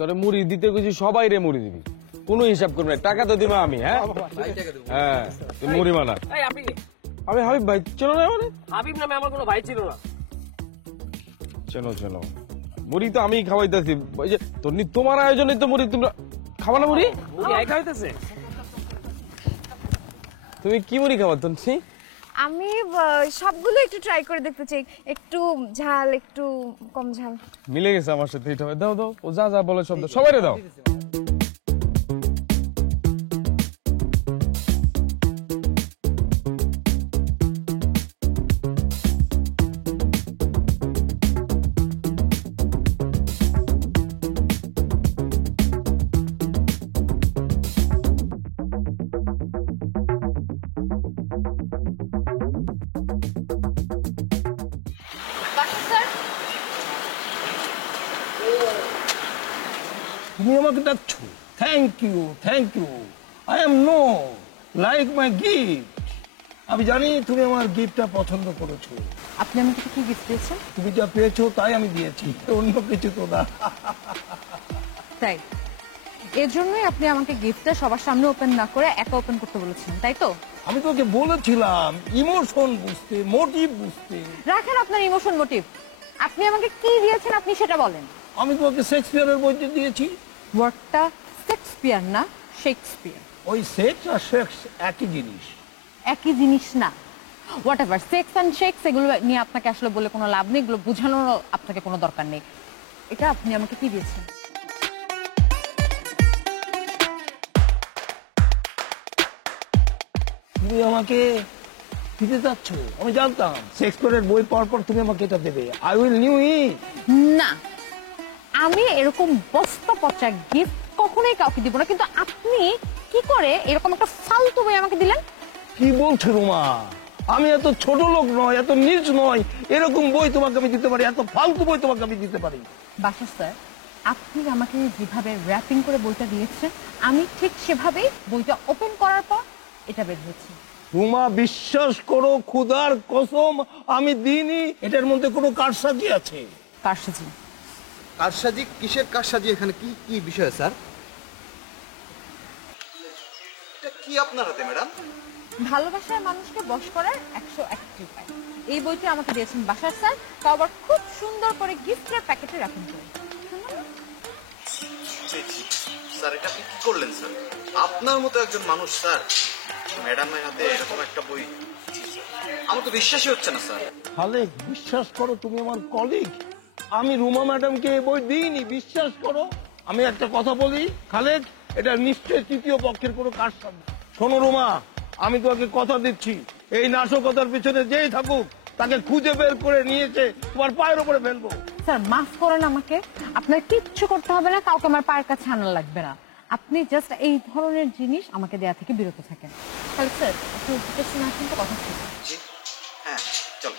তোরে মুড়ি দিতে গেছি, সবাই রে মুড়ি দিবি, কোনো হিসাব করবি না, টাকা তো দিবা আমি। হ্যাঁ হ্যাঁ, তুই মুড়ি মানা। আমি হাবিব ভাই, চেনো না? মানে হাবিব নামে আমার কোনো ভাই ছিল না। চেনো চেনো, মুড়ি তো আমি খাওয়াইতেছি। ওই যে তোমার আয়োজনে তো মুড়ি, তোমরা খাবা না মুড়ি? মুড়ি একা হইতেছে। তুমি কি মুড়ি খাবা তন্নি? আমি সবগুলো একটু ট্রাই করে দেখতে চাই, একটু ঝাল একটু কম ঝাল। মিলে গেছে আমার সাথে, এটা দাও দাও, ও যা যা বলে শব্দ সবাই দাও। তুমি আমাকে ডাকছো? Thank you, thank you. I am no like my gift. আমি জানি তুমি আমার গিফটটা পছন্দ করেছো। আপনি আমাকে কি গিফট দিয়েছেন? তুমি যা পেয়েছো তাই আমি দিয়েছি, অন্য কিছু তো না। তাই এর জন্যই আপনি আমাকে গিফটটা সবার সামনে ওপেন না করে একা ওপেন করতে বলেছেন, তাই তো? আমি তোকে বলেছিলাম ইমোশন বুঝতে, মোটিভ বুঝতে। রাখেন আপনার ইমোশন মোটিভ, আপনি আমাকে কি দিয়েছেন আপনি সেটা বলেন। আমি তোমাকে শেক্সপিয়ারের বইতে দিয়েছি। ওয়ার্ডটা শেক্সপিয়ার না শেক্সপিয়ার। ওই সেক্স আর সেক্স একই জিনিস। একই জিনিস না, what ever, sex and shakes এগুলো নিয়ে আপনাকে আসলে বলে কোনো লাভ নেই, এগুলো বোঝানোর আপনাকে কোনো দরকার নেই। এটা আপনি আমাকে কি দিয়েছেন? তুমি আমাকে দিতে চাচ্ছ? আমি জানতাম শেক্সপিয়ারের বই পড়ার পর তুমি আমাকে এটা দেবে। I will knew it. না, আমি এরকম বস্তা পচা গিফট কখনোই কাউকে দিব না, কিন্তু আপনি কি করে এরকম একটা ফালতু বই আমাকে দিলেন? কি বলছো রুমা? আমি এত ছোট লোক নয়, এত নিচ নয়, এরকম বই তোমাকে আমি দিতে পারি, এত ফালতু বই তোমাকে আমি দিতে পারি। বাসা স্যার, আপনি আমাকে যেভাবে র্যাপিং করে বইটা দিয়েছেন, আমি ঠিক সেভাবেই বইটা ওপেন করার পর এটা বের হয়েছে। রুমা, বিশ্বাস করো, খুদার কসম আমি দিইনি। এটার মধ্যে কোনো কারসাজি আছে। কারসাজি? কারসাজি? কিসের কারসাজি? এখানে কি কি বিষয় স্যার? এটা কি আপনার হাতে ম্যাডাম? ভালোবাসার মানুষকে বশ করার 101টি উপায়। এই বইটা আমাকে দিয়েছেন বাসার স্যার, তাও আবার খুব সুন্দর করে গিফটের প্যাকেটে রাখেন করে। স্যার, এটা আপনি কি করলেন স্যার? আপনার মতো একজন মানুষ স্যার ম্যাডামের হাতে এরকম একটা বই, আমার তো বিশ্বাসই হচ্ছে না স্যার। খালেক, বিশ্বাস করো, তুমি আমার কলিগ। আমি রুমা ম্যাডামকে এই বই দিইনি, বিশ্বাস করো। আমি একটা কথা বলি খালেক, এটা নিশ্চয়ই তৃতীয় পক্ষের কোনো কারসাজি। শোনো রুমা, আমি তোমাকে কথা দিচ্ছি, এই নাশকতার পিছনে যেই থাকুক তাকে খুঁজে বের করে নিয়েছে তোমার পায়ের উপরে ফেলবো। স্যার মাফ করেন আমাকে, আপনার কিচ্ছু করতে হবে না, কাউকে আমার পায়ের কাছে আনা লাগবে না। আপনি জাস্ট এই ধরনের জিনিস আমাকে দেয়া থেকে বিরত থাকেন। তাহলে স্যার একটু পেছনে আসুন তো, কথা ছিল। হ্যাঁ চলো।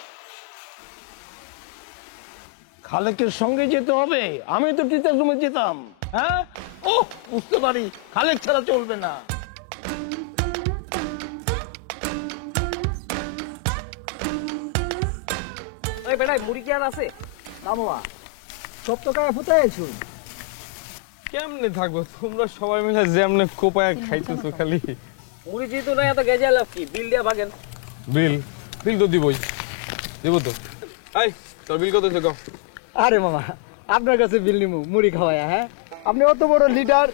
খালেকের সঙ্গে যেতে হবে? আমি তো টিচার রুমে যেতাম। হ্যাঁ, ও বুঝতে পারি, খালেক ছাড়া চলবে না। ওই বেটাই মুড়ি কি আর আছে? না বাবা, সব তো গায়ে ফুটাইছো। কেমনে থাকবো, তোমরা সবাই মিলে যেমনে কোপায় খাইতেছো খালি। মুড়ি যেহেতু নাই, এত গেজে লাভ কি? বিল দিয়া ভাগেন। বিল বিল তো দিবই, দেবো তো। এই তোর বিল কত হয়েছে? আরে মামা, আপনার কাছে বিল নিমু মুড়ি খাওয়ায়া? হ্যাঁ, আপনি অত বড় লিডার,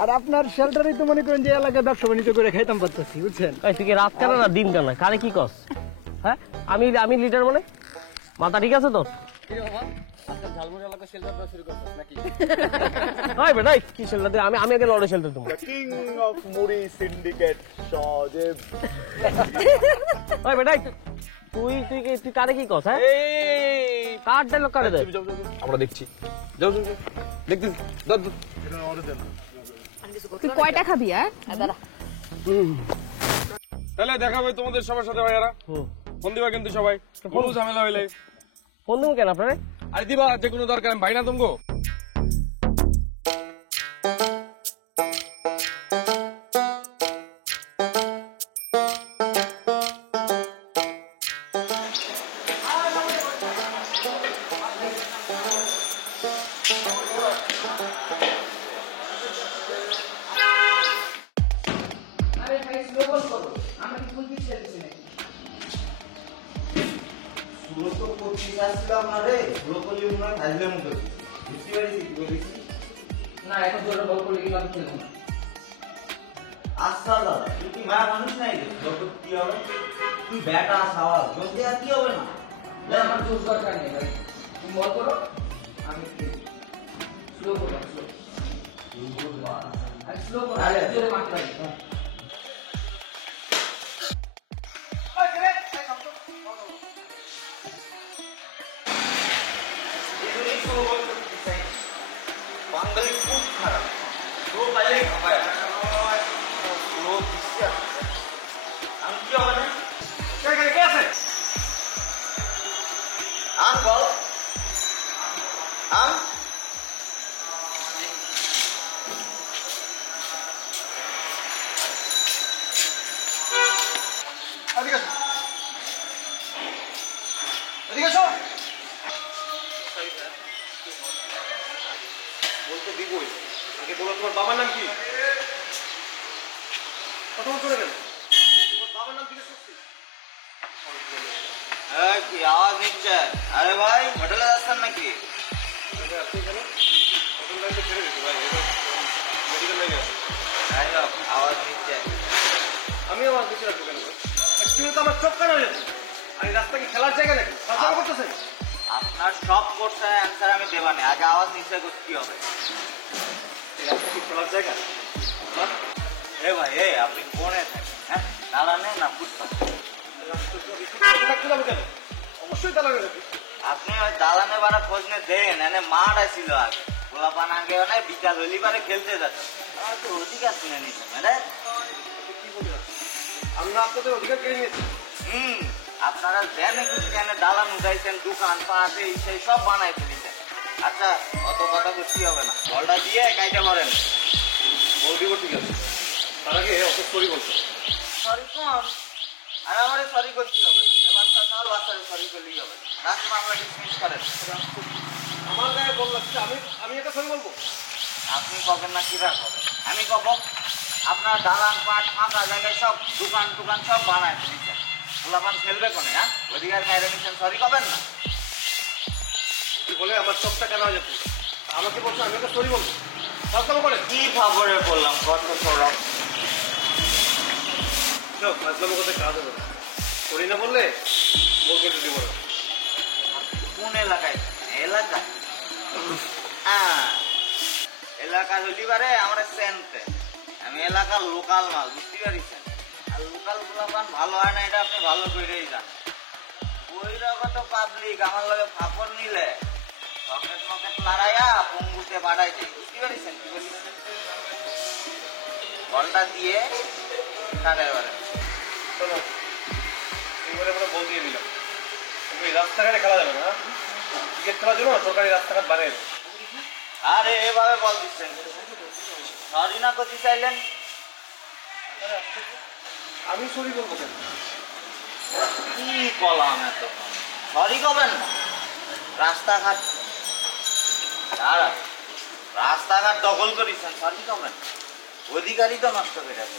আর আপনার শেল্টারই তো মনে করেন যে এলাকায় ব্যবসা বাণিজ্য করে খাইতাম পারতেছি, বুঝছেন? তুই কি রাত কানা না দিন কানা? কারে কি কস? হ্যাঁ, আমি লিডার মানে মাথা ঠিক আছে তোর? কি শেল্টার দে? আমি আগে লড়ে শেল্টার দেবো। কিং অফ মুড়ি সিন্ডিকেট সজীব। ওই বেটাই তুই তুই তুই কারে কি কস? হ্যাঁ, কার ডায়লগ কারে দে? আমরা দেখছি, যাও যাও যাও, দেখতেছি, দাও দাও। তুই কয়টা খাবি? আর দাঁড়া, তাহলে দেখা হবে তোমাদের সবার সাথে ভাইয়ারা। ফোন দিবা কিন্তু সবাই, কোনো ঝামেলা হইলে। ফোন দেবো কেন আপনারে? আরে দিবা, যে কোনো দরকার, আমি ভাই না তুমগো। শাস্তি আপনার রে ব্রোকলি মুখে ভাজলে মুখে বুঝতে পারিস কি বলিস না এখন তোর বল করে গেলাম খেলবো না। আচ্ছা দাদা তুই কি মায়া মানুষ নাই রে যত কি হবে তুই বেটা সাওয়া যদি আর কি হবে না না আমার জোর দরকার নেই ভাই, তুমি বল করো আমি স্লো করো, স্লো স্লো করো, আরে জোরে মারতে পারি। বাঙালি খুব খারাপ তো পাইলে খাপায় লোক বিশ্বাস আমি কি হবে না কে আছে আম বল আম এদিকে আসো। এদিকে আসো। বলতে দিবই আগে বলো তোমার বাবার নাম কি কথা বলছো না কেন তোমার বাবার নাম জিজ্ঞেস করছি কি আওয়াজ নিচ্ছে আরে ভাই হোটেলে যাচ্ছেন নাকি আপনি কেন হোটেল লাইনটা ছেড়ে দিচ্ছি ভাই মেডিকেল লাইনে আছে যাই হোক, আওয়াজ নিচ্ছে আমি আমার বেঁচে রাখবো কেন একটু তো আমার চোখ কানা হয়ে যাচ্ছে আর এই রাস্তা কি খেলার জায়গা নাকি সাজা করতেছেন আপনার সব কোর্সের অ্যান্সার আমি দেবানে আগে আওয়াজ নিচ্ছে কি হবে এই রাস্তা কি খেলার জায়গা এ ভাই এ আপনি কোনে থাকেন হ্যাঁ দালানে না ফুটপাত থাকতে যাবো কেন অবশ্যই দালানে থাকি আপনি ওই দালানে বাড়া খোঁজ নিয়ে দেন এনে মাঠ আসছিল আগে গোলাপান আগে অনেক বিকাল হলি পারে খেলতে যাচ্ছে আমার তো অধিকার শুনে নিচ্ছেন ম্যাডাম কি বলি আমরা আপনাদের অধিকার কেড়ে নিয়েছি আপনারা দেন একটু কেন দালান উঠাইছেন দোকান পাট এই সেই সব বানাই ফেলিছেন আচ্ছা অত কথা করতে হবে না বলটা দিয়ে কাইটা করেন বল দিব ঠিক আছে তার আগে অত সরি বলছো সরি কোন আর আমারে সরি করতে হবে না এবার সকাল বাচ্চারে সরি করলেই হবে রাখুন আমরা ডিসমিস করেন আমার গায়ে বল লাগছে আমি এটা সরি বলবো আপনি কবেন না কি রাখবেন আমি কব আপনার দালান পাট ফাঁকা জায়গায় সব দোকান টুকান সব বানায় ফেলিছেন গোলাপান খেলবে কোনে হ্যাঁ অধিকার খাইরে নিচ্ছেন সরি কবেন না তুই বলে আমার চোখটা কেন হয়ে যাচ্ছে আমাকে বলছো আমি এটা সরি বলবো ফাজলামো করে কি খবরে বললাম কত সরব ফাজলামো করতে কাজ হবে না সরি না বললে বল কিন্তু দিব না কোন এলাকায় এলাকা হ্যাঁ এলাকার হলিবারে আমরা সেন্টে আমি এলাকার লোকাল মাল বুঝতে পারিছেন আর লোকাল গোলাপান ভালো হয় না এটা আপনি ভালো করেই জান বহিরাগত পাবলিক আমার লগে ফাপড় নিলে পকেট মকেট লড়াইয়া পঙ্গুতে বাড়াই যায় বুঝতে পারিছেন কি বলি বলটা দিয়ে কাটে এবারে শোনো এবারে আমরা বল দিয়ে দিলাম তুমি রাস্তাঘাটে খেলা যাবে না ক্রিকেট খেলার জন্য সরকারি রাস্তাঘাট বানিয়ে দেবে আরে এভাবে বল দিচ্ছেন সরি না করতে চাইলেন আমি সরি বলবো কেন কি কলাম এত সরি করবেন না রাস্তাঘাট দাঁড়া রাস্তাঘাট দখল করেছেন সরি করবেন অধিকারই তো নষ্ট করে যাবে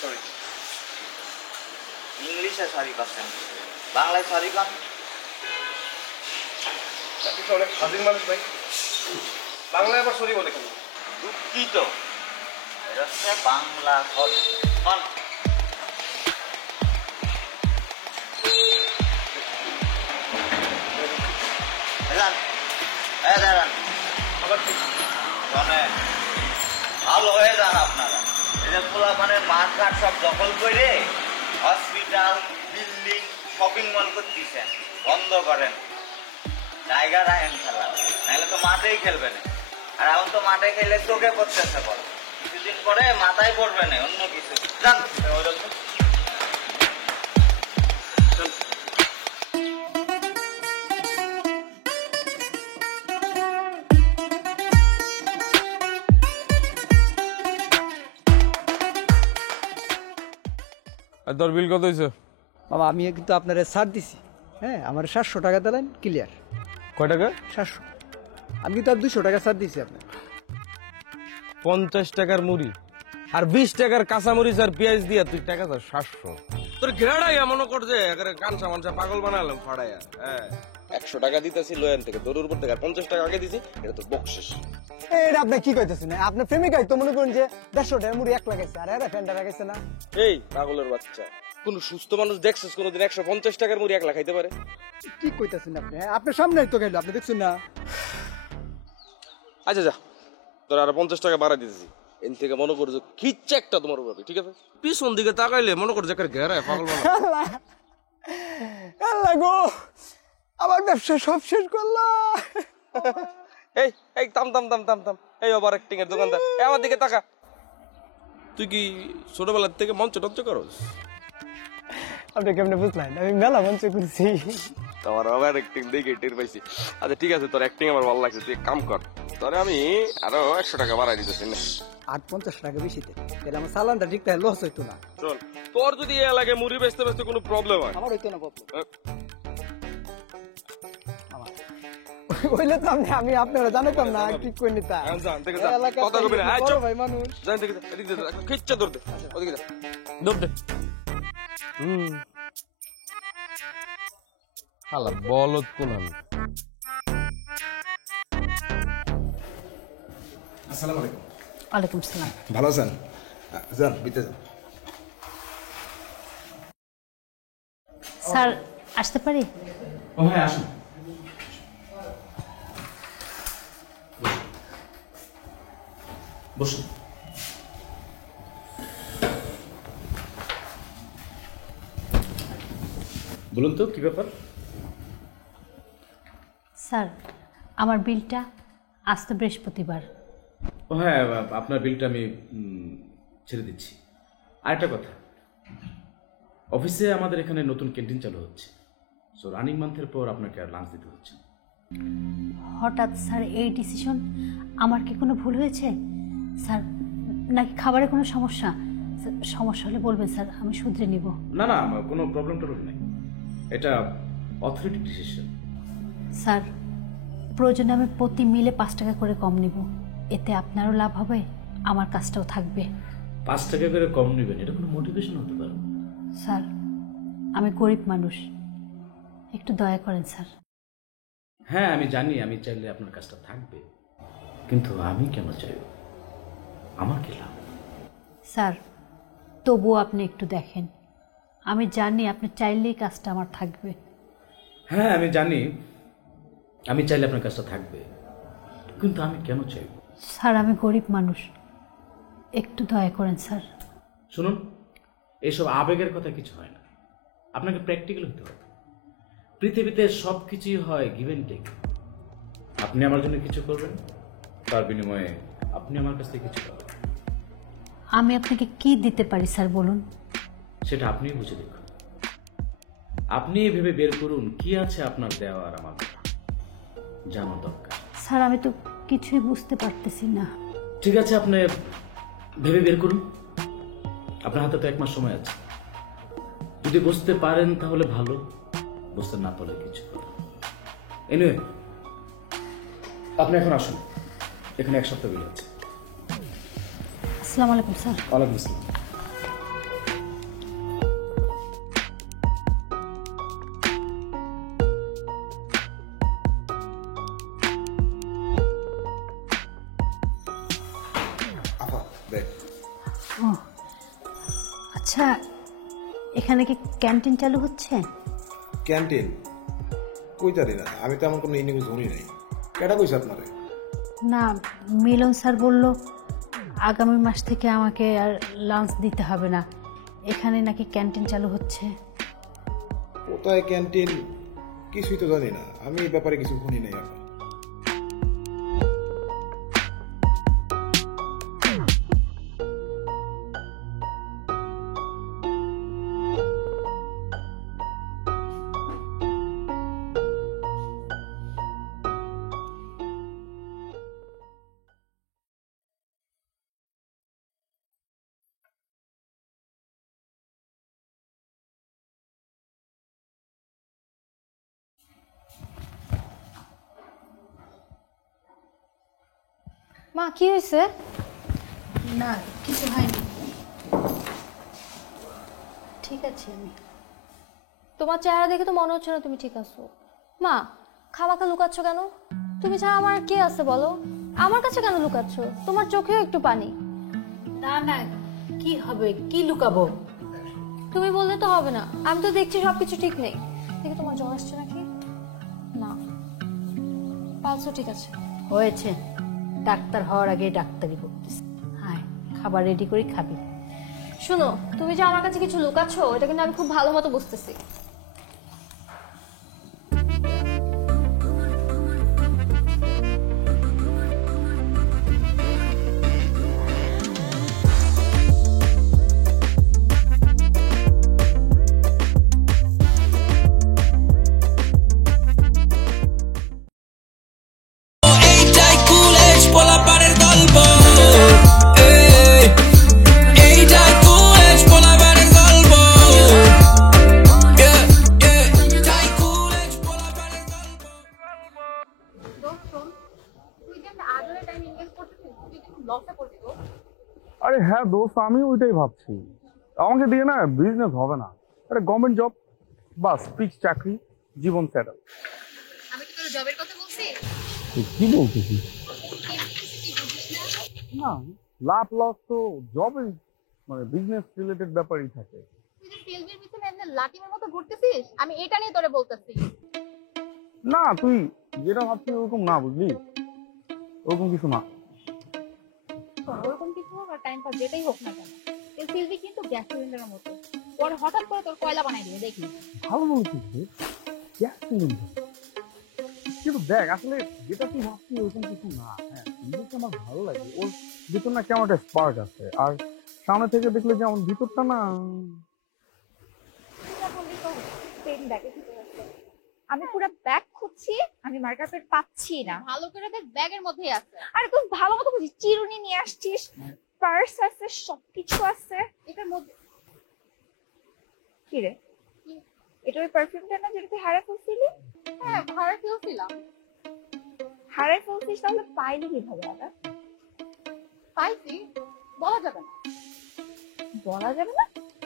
সরি ইংলিশে সরি করছেন বাংলায় সরি কর আপনি তো অনেক স্বাধীন মানুষ ভাই বাংলায় আবার সরি বলে কেন দুঃখিত এটা হচ্ছে বাংলা সরি কন দাঁড়ান আবার কি শোনেন ভালো হয়ে যান আপনারা এই যে খোলাপানের মাঠ ঘাট সব দখল করে হসপিটাল বিল্ডিং শপিং মল করতেছেন বন্ধ করেন জায়গা রাখেন খেলা নাহলে তো মাঠেই খেলবে না আর এখন তো মাঠে খেলে চোখে পড়তেছে বল কিছুদিন পরে মাথায় পড়বে না অন্য কিছু যান আর তোর বিল কত হয়েছে বাবা আমি কিন্তু আপনারা ছাড় দিছি, হ্যাঁ আমার 700 টাকা দিলেন ক্লিয়ার। কয় টাকা 700 আমি কিন্তু আর 200 টাকা ছাড় দিছি আপনার। 50 টাকার মুড়ি আর 20 টাকার কাঁচা মরিচ আর পেঁয়াজ দিয়া তুই টাকা দাও 700 তোর ঘেরাটাই এমন করছে একেবারে কানসা মানসা পাগল বানালাম ফাড়াইয়া। হ্যাঁ 100 টাকা দিতেছি লয়ান থেকে, তোর উপর থেকে 50 টাকা আগে দিছি, এটা তো বকশিস। এটা আপনি কি কইতেছেন? আপনার প্রেমিকাই তো মনে করেন যে 150 টাকা মুড়ি এক লাগাইছে, আর এরা ফ্যানটা লাগাইছে না। এই পাগলের বাচ্চা, কোন সুস্থ মানুষ দেখছিস কোনোদিন 150 টাকার মুড়ি 1 লাখ খাইতে পারে? কি কইতেছেন আপনি? আপনার সামনেই তো গেল, আপনি দেখছেন না? আচ্ছা যা, তোর আর 50 টাকা বাড়াই দিতেছি। এন থেকে মনে করছো খিচ্ছে একটা তোমার উপর, ঠিক আছে? পিছন দিকে তাকাইলে মনে করছে একটা ঘেরায় পাগল বানা। আল্লাহ আল্লাহ গো, আমার ব্যবসা সব শেষ করলাম। এই এই থাম থাম থাম থাম থাম, এই ওভার অ্যাক্টিং এর দোকানদার, এই আমার দিকে তাকা। তুই কি ছোটবেলার থেকে মঞ্চ টঞ্চ করস? আপনি কেমনে বুঝলেন? আমি মেলা মঞ্চ করছি। তোমার ওভার অ্যাক্টিং দেখে টের পাইছি। আচ্ছা ঠিক আছে, তোর অ্যাক্টিং আমার ভালো লাগছে, তুই এক কাম কর, তোরে আমি আরো 100 টাকা বাড়াই দিতেছি না। আর 50 টাকা বেশিতে তাহলে আমার সালানটা ঠিক তাই লস হইতো না। চল, তোর যদি এ লাগে মুড়ি বেচতে বেচতে কোনো প্রবলেম হয়, আমার হইতো না বাপু। হইলে তো আমি আপনারা জানাতাম না কি কই নিতা। জান থেকে যা, কথা কবি না, আয় চল ভাই মানুষ। জান থেকে যা, এদিক দে, খিচ্চা ধর দে, ওদিকে যা, ধর দে। হালা বলত কোন আমি। আসসালামু আলাইকুম। ওয়ালাইকুম সালাম। ভালো আছেন? যান ভিতরে যান। স্যার আসতে পারি? ও হ্যাঁ আসুন। বসুন। বলুন তো কি ব্যাপার? স্যার আমার বিলটা আজ তো বৃহস্পতিবার। ও হ্যাঁ, আপনার বিলটা আমি ছেড়ে দিচ্ছি। আরেকটা কথা, অফিসে আমাদের এখানে নতুন ক্যান্টিন চালু হচ্ছে, সো রানিং মান্থের পর আপনাকে আর লাঞ্চ দিতে হচ্ছে না। হঠাৎ স্যার এই ডিসিশন, আমার কি কোনো ভুল হয়েছে স্যার, নাকি খাবারে কোনো সমস্যা? স্যার, সমস্যা হলে বলবেন স্যার, আমি শুধরে নিব। না না, কোনো প্রবলেম টবলেম নেই, এটা অথরিটি ডিসিশন। স্যার প্রয়োজনে আমি প্রতি মিলে 5 টাকা করে কম নিব, এতে আপনারও লাভ হবে, আমার কাজটাও থাকবে। 5 টাকা করে কম নেবেন, এটা কোনো মোটিভেশন হতে পারে? স্যার আমি গরিব মানুষ, একটু দয়া করেন স্যার। হ্যাঁ আমি জানি, আমি চাইলে আপনার কাজটা থাকবে, কিন্তু আমি কেন চাইব? আমার কি লাভ? স্যার তবুও আপনি একটু দেখেন, আমি জানি আপনি চাইলেই কাজটা আমার থাকবে। হ্যাঁ আমি জানি, আমি চাইলে আপনার কাজটা থাকবে, কিন্তু আমি কেন চাইব? স্যার আমি গরিব মানুষ, একটু দয়া করেন স্যার। শুনুন, এইসব আবেগের কথা কিছু হয় না, আপনাকে প্র্যাকটিক্যাল হতে হবে। পৃথিবীতে সব কিছুই হয় গিভ অ্যান্ড টেক। আপনি আমার জন্য কিছু করবেন, তার বিনিময়ে আপনি আমার কাছ থেকে কিছু পাবেন। আমি আপনাকে কি দিতে পারি স্যার বলুন? সেটা আপনিই বুঝে দেখুন, আপনি ভেবে বের করুন কি আছে আপনার দেওয়া আর আমার জানা দরকার। স্যার আমি তো কিছুই বুঝতে পারতেছি না। ঠিক আছে, আপনি ভেবে বের করুন, আপনার হাতে তো 1 মাস সময় আছে। যদি বুঝতে পারেন তাহলে ভালো, বুঝতে না পারলে কিছু এনিওয়ে আপনি এখন আসুন, এখানে 1 সপ্তাহ বিল আছে। আসসালামু আলাইকুম স্যার। ওয়ালাইকুম আসসালাম। ও আচ্ছা, এখানে কি ক্যান্টিন চালু হচ্ছে? ক্যান্টিন কই জানি না, আমি তো এমন কোনো নিউজ শুনি নাই। কেটা কইছে আপনারে? না, মিলন স্যার বলল আগামী মাস থেকে আমাকে আর লাঞ্চ দিতে হবে না, এখানে নাকি ক্যান্টিন চালু হচ্ছে। কোথায় ক্যান্টিন কিছুই তো জানি না, আমি এই ব্যাপারে কিছু শুনি নাই। আপনার মা কি হয়েছে? না কিছু হয়নি। ঠিক আছি আমি। তোমার চেহারা দেখে তো মনে হচ্ছে না তুমি ঠিক আছো। মা, খামাখা লুকাচ্ছ কেন? তুমি ছাড়া আমার কে আছে বলো? আমার কাছে কেন লুকাচ্ছ? তোমার চোখেও একটু পানি। না না, কি হবে, কি লুকাবো? তুমি বললে তো হবে না, আমি তো দেখছি সবকিছু ঠিক নেই। দেখে তোমার জ্বর আসছে নাকি? না, পালসও ঠিক আছে। হয়েছে, ডাক্তার হওয়ার আগে ডাক্তারি করতেছি। হায়, খাবার রেডি করে খাবি। শোনো, তুমি যে আমার কাছে কিছু লুকাচ্ছ এটা কিন্তু আমি খুব ভালো মতো বুঝতেছি। আরে হ্যাঁ দোস্ত, আমি ওইটাই ভাবছি। আমাকে দিয়ে না বিজনেস হবে না। আরে গভর্নমেন্ট জব, বাস ফিক্স চাকরি, জীবন সেটেল। আমি কি তোর জবের কথা বলছি? কি বলতেছিস? না, লাভ লস তো জবে মানে বিজনেস রিলেটেড ব্যাপারই থাকে। তুই যে সেলফির পিছনে এমনি লাটিমের মতো ঘুরতেছিস, আমি এটা নিয়ে তোরে বলতেছি। না, তুই যেটা ভাবছিস ওরকম না, বুঝলি? ওরকম কিছু না। ওরকম কিছু হোক আর টাইম পাস যেটাই হোক না কেন, এই সেলফি কিন্তু গ্যাস সিলিন্ডারের মতো, পরে হঠাৎ করে তোর কয়লা বানাই দিবে, দেখি। ভালো বলছিস রে, গ্যাস সিলিন্ডার। কিন্তু দেখ, আসলে যেটা তুই ভাবছিস ওরকম কিছু না। হ্যাঁ, কিন্তু আমার ভালো লাগে, ওর ভিতর না কেমন একটা স্পার্ক আছে। আর সামনে থেকে দেখলে যেমন ভিতরটা না। আমি পুরো ব্যাগ খুঁজছি, আমি মার্কার পেট পাচ্ছি না। ভালো করে দেখ, ব্যাগের মধ্যেই আছে। আরে তুই ভালো মতো বুঝিস, চিরুনি নিয়ে আসছিস, পার্স আছে, সবকিছু আছে এটার মধ্যে। কি রে, এটা ওই পারফিউমটা না যেটা তুই হারাই ফেলছিলি? হ্যাঁ, হারাই ফেলছিলাম। হারাই ফেলছিস, তাহলে পাইলি কিভাবে? আবার পাইছি, বলা যাবে না। বলা যাবে না?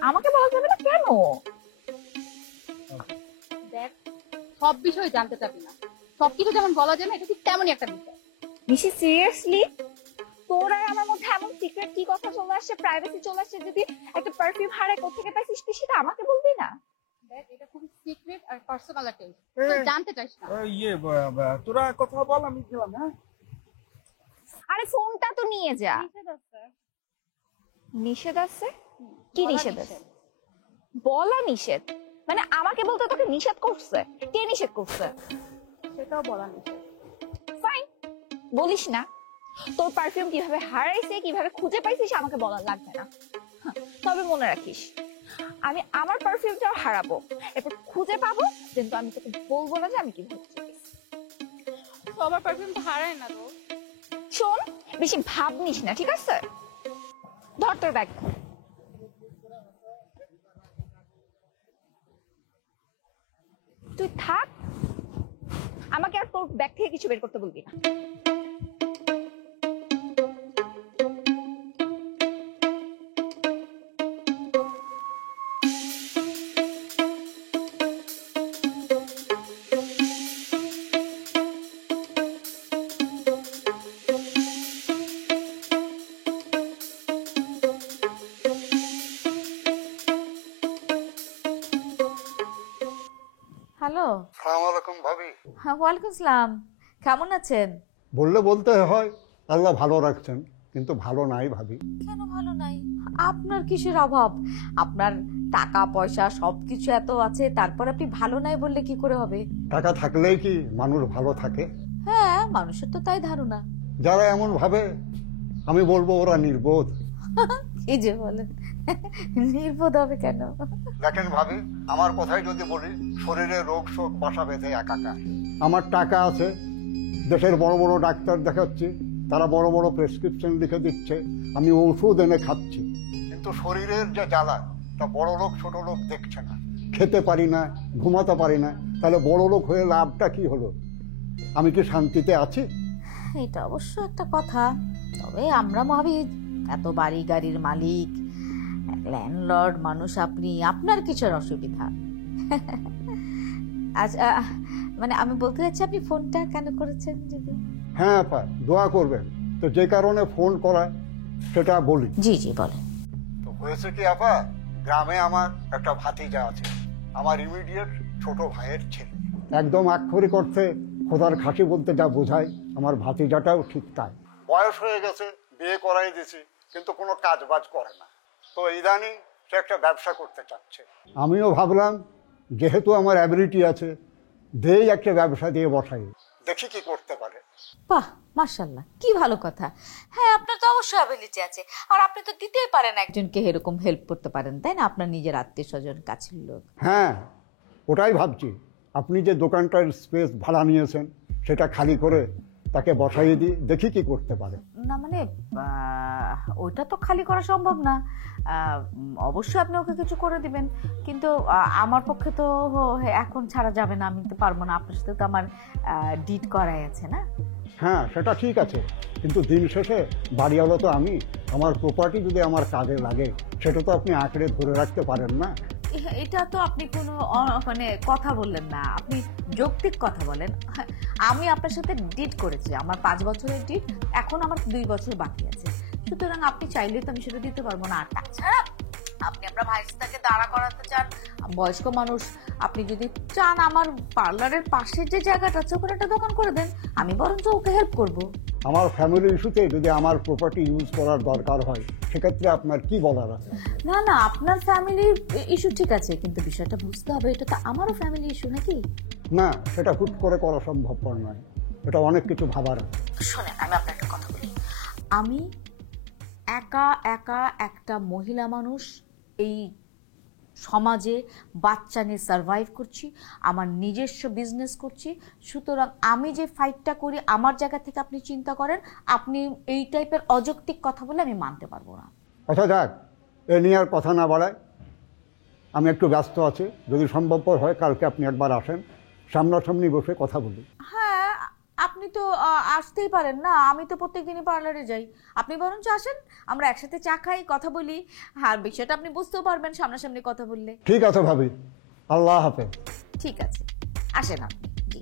আমাকে বলা যাবে না কেন? দেখ, সব বিষয় জানতে চাবি না। সবকিছু যেমন বলা যায় না, এটা ঠিক তেমনই একটা বিষয়। নিশি, সিরিয়াসলি তোর আর আমার মধ্যে এমন সিক্রেট কি কথা চলে আসছে, প্রাইভেসি চলে আসছে? যদি একটা পারফিউম হারায় কোথেকে পাইছিস তুই, সেটা আমাকে বলবি না? দেখ, এটা খুব সিক্রেট আর পার্সোনাল একটা ইস্যু, তুই জানতে চাইস না। তোরা কথা বল, আমি গেলাম। হ্যাঁ, আরে ফোনটা তো নিয়ে যা। নিষেধ আছে? কি নিষেধ আছে? বলা নিষেধ মানে আমাকে বলতে তোকে নিষেধ করছে? কে নিষেধ করছে? সেটাও বলা নিষেধ। ফাইন, বলিস না। তোর পারফিউম কিভাবে হারাইছে, কিভাবে খুঁজে পাইছিস আমাকে বলা লাগবে না। তবে মনে রাখিস, আমি আমার পারফিউমটাও হারাবো, এরপর খুঁজে পাবো, কিন্তু আমি তোকে বলবো না যে আমি কিভাবে খুঁজে পেয়েছি। সবার পারফিউম তো হারায় না তো। শোন, বেশি ভাব নিস না, ঠিক আছে? ধর তোর ব্যাগ। তুই থাক, আমাকে আর তোর ব্যাগ থেকে কিছু বের করতে বলবি না। হ্যালো। আসসালামু আলাইকুম ভাবি। হ্যাঁ, ওয়ালাইকুম আসসালাম। কেমন আছেন? বললে বলতে হয়, আল্লাহ ভালো রাখছেন, কিন্তু ভালো নাই ভাবি। কেন ভালো নাই? আপনার কিসের অভাব? আপনার টাকা পয়সা সবকিছু এত আছে, তারপর আপনি ভালো নাই বললে কি করে হবে? টাকা থাকলেই কি মানুষ ভালো থাকে? হ্যাঁ, মানুষের তো তাই ধারণা। যারা এমন ভাবে আমি বলবো ওরা নির্বোধ। এই যে বলেন, নির্বোধ হবে কেন? দেখেন ভাবি, আমার কথাই যদি বলি, শরীরে রোগ শোক বাসা বেঁধে একাকার। আমার টাকা আছে, দেশের বড় বড় ডাক্তার দেখাচ্ছি, তারা বড় বড় প্রেসক্রিপশন লিখে দিচ্ছে, আমি ওষুধ এনে খাচ্ছি, কিন্তু শরীরের যে জ্বালা তা বড় লোক ছোট লোক দেখছে না। খেতে পারি না, ঘুমাতে পারি না, তাহলে বড় লোক হয়ে লাভটা কি হলো? আমি কি শান্তিতে আছি? এটা অবশ্য একটা কথা। তবে আমরা ভাবি এত বাড়ি গাড়ির মালিক, ল্যান্ডলর্ড মানুষ আপনি, আপনার কিসের অসুবিধা? আচ্ছা, মানে আমি বলতে চাচ্ছি আপনি ফোনটা কেন করেছেন যদি? হ্যাঁ আপা, দোয়া করবেন। তো যে কারণে ফোন করা সেটা বলি। জি জি বলেন। তো হয়েছে কি আপা, গ্রামে আমার একটা ভাতিজা আছে, আমার ইমিডিয়েট ছোট ভাইয়ের ছেলে। একদম আক্ষরিক অর্থে খোদার খাসি বলতে যা বোঝায়, আমার ভাতিজাটাও ঠিক তাই। বয়স হয়ে গেছে, বিয়ে করাই দিয়েছি, কিন্তু কোনো কাজ বাজ করে না। তো ইদানিং সে একটা ব্যবসা করতে চাচ্ছে। আমিও ভাবলাম যেহেতু আমার অ্যাবিলিটি আছে, দেই একটা ব্যবসা দিয়ে বসাই, দেখি কি করতে পারে। বাহ, মাশাআল্লাহ, কি ভালো কথা। হ্যাঁ, আপনার তো অবশ্যই অ্যাবিলিটি আছে, আর আপনি তো দিতেই পারেন, একজনকে এরকম হেল্প করতে পারেন, তাই না? আপনার নিজের আত্মীয় স্বজন, কাছের লোক। হ্যাঁ, ওটাই ভাবছি। আপনি যে দোকানটার স্পেস ভাড়া নিয়েছেন সেটা খালি করে তাকে বসাইয়ে দিই, দেখি কি করতে পারে। না মানে ওইটা তো খালি করা সম্ভব না। অবশ্যই আপনি ওকে কিছু করে দিবেন, কিন্তু আমার পক্ষে তো এখন ছাড়া যাবে না, আমি তো পারবো না। আপনার সাথে তো আমার ডিড করাই আছে না? হ্যাঁ, সেটা ঠিক আছে, কিন্তু দিন শেষে বাড়িওয়ালা তো আমি। আমার প্রপার্টি যদি আমার কাজে লাগে সেটা তো আপনি আঁকড়ে ধরে রাখতে পারেন না। এটা তো আপনি কোনো মানে কথা বললেন না, আপনি যৌক্তিক কথা বলেন। আমি আপনার সাথে ডিড করেছি, আমার 5 বছরের ডিড, এখন আমার 2 বছর বাকি আছে। সুতরাং আপনি চাইলে তো আমি সেটা দিতে পারবো না। আর তাছাড়া আপনি আপনার ভাইস্তাকে দাঁড়া করাতে চান, বয়স্ক মানুষ, আপনি যদি চান আমার পার্লারের পাশের যে জায়গাটা আছে ওখানে একটা দোকান করে দেন, আমি বরঞ্চ ওকে হেল্প করব। আমার ফ্যামিলি ইস্যুতে যদি আমার প্রপার্টি ইউজ করার দরকার হয় সেক্ষেত্রে আপনার কি বলার আছে? না না, আপনার ফ্যামিলির ইস্যু ঠিক আছে, কিন্তু বিষয়টা বুঝতে হবে এটা তো আমারও ফ্যামিলি ইস্যু, নাকি? না, সেটা হুট করে করা সম্ভবপর নয়, এটা অনেক কিছু ভাবার আছে। শোনেন, আমি আপনার একটা কথা বলি। আমি একা একা একটা মহিলা মানুষ এই সমাজে বাচ্চা নিয়ে সার্ভাইভ করছি, আমার নিজস্ব বিজনেস করছি। সুতরাং আমি যে ফাইটটা করি আমার জায়গা থেকে আপনি চিন্তা করেন, আপনি এই টাইপের অযৌক্তিক কথা বলে আমি মানতে পারবো না। আচ্ছা যাক, এ নিয়ে আর কথা না বাড়ায়, আমি একটু ব্যস্ত আছি। যদি সম্ভবপর হয় কালকে আপনি একবার আসেন, সামনাসামনি বসে কথা বলি। হ্যাঁ, আপনি তো আসতেই পারেন না, আমি তো প্রত্যেকদিনই পার্লারে যাই। আপনি বরঞ্চ আসেন, আমরা একসাথে চা খাই, কথা বলি, আর বিষয়টা আপনি বুঝতেও পারবেন সামনাসামনি কথা বললে। ঠিক আছে ভাবি, আল্লাহ হাফেজ। ঠিক আছে, আসেন আপনি। জি।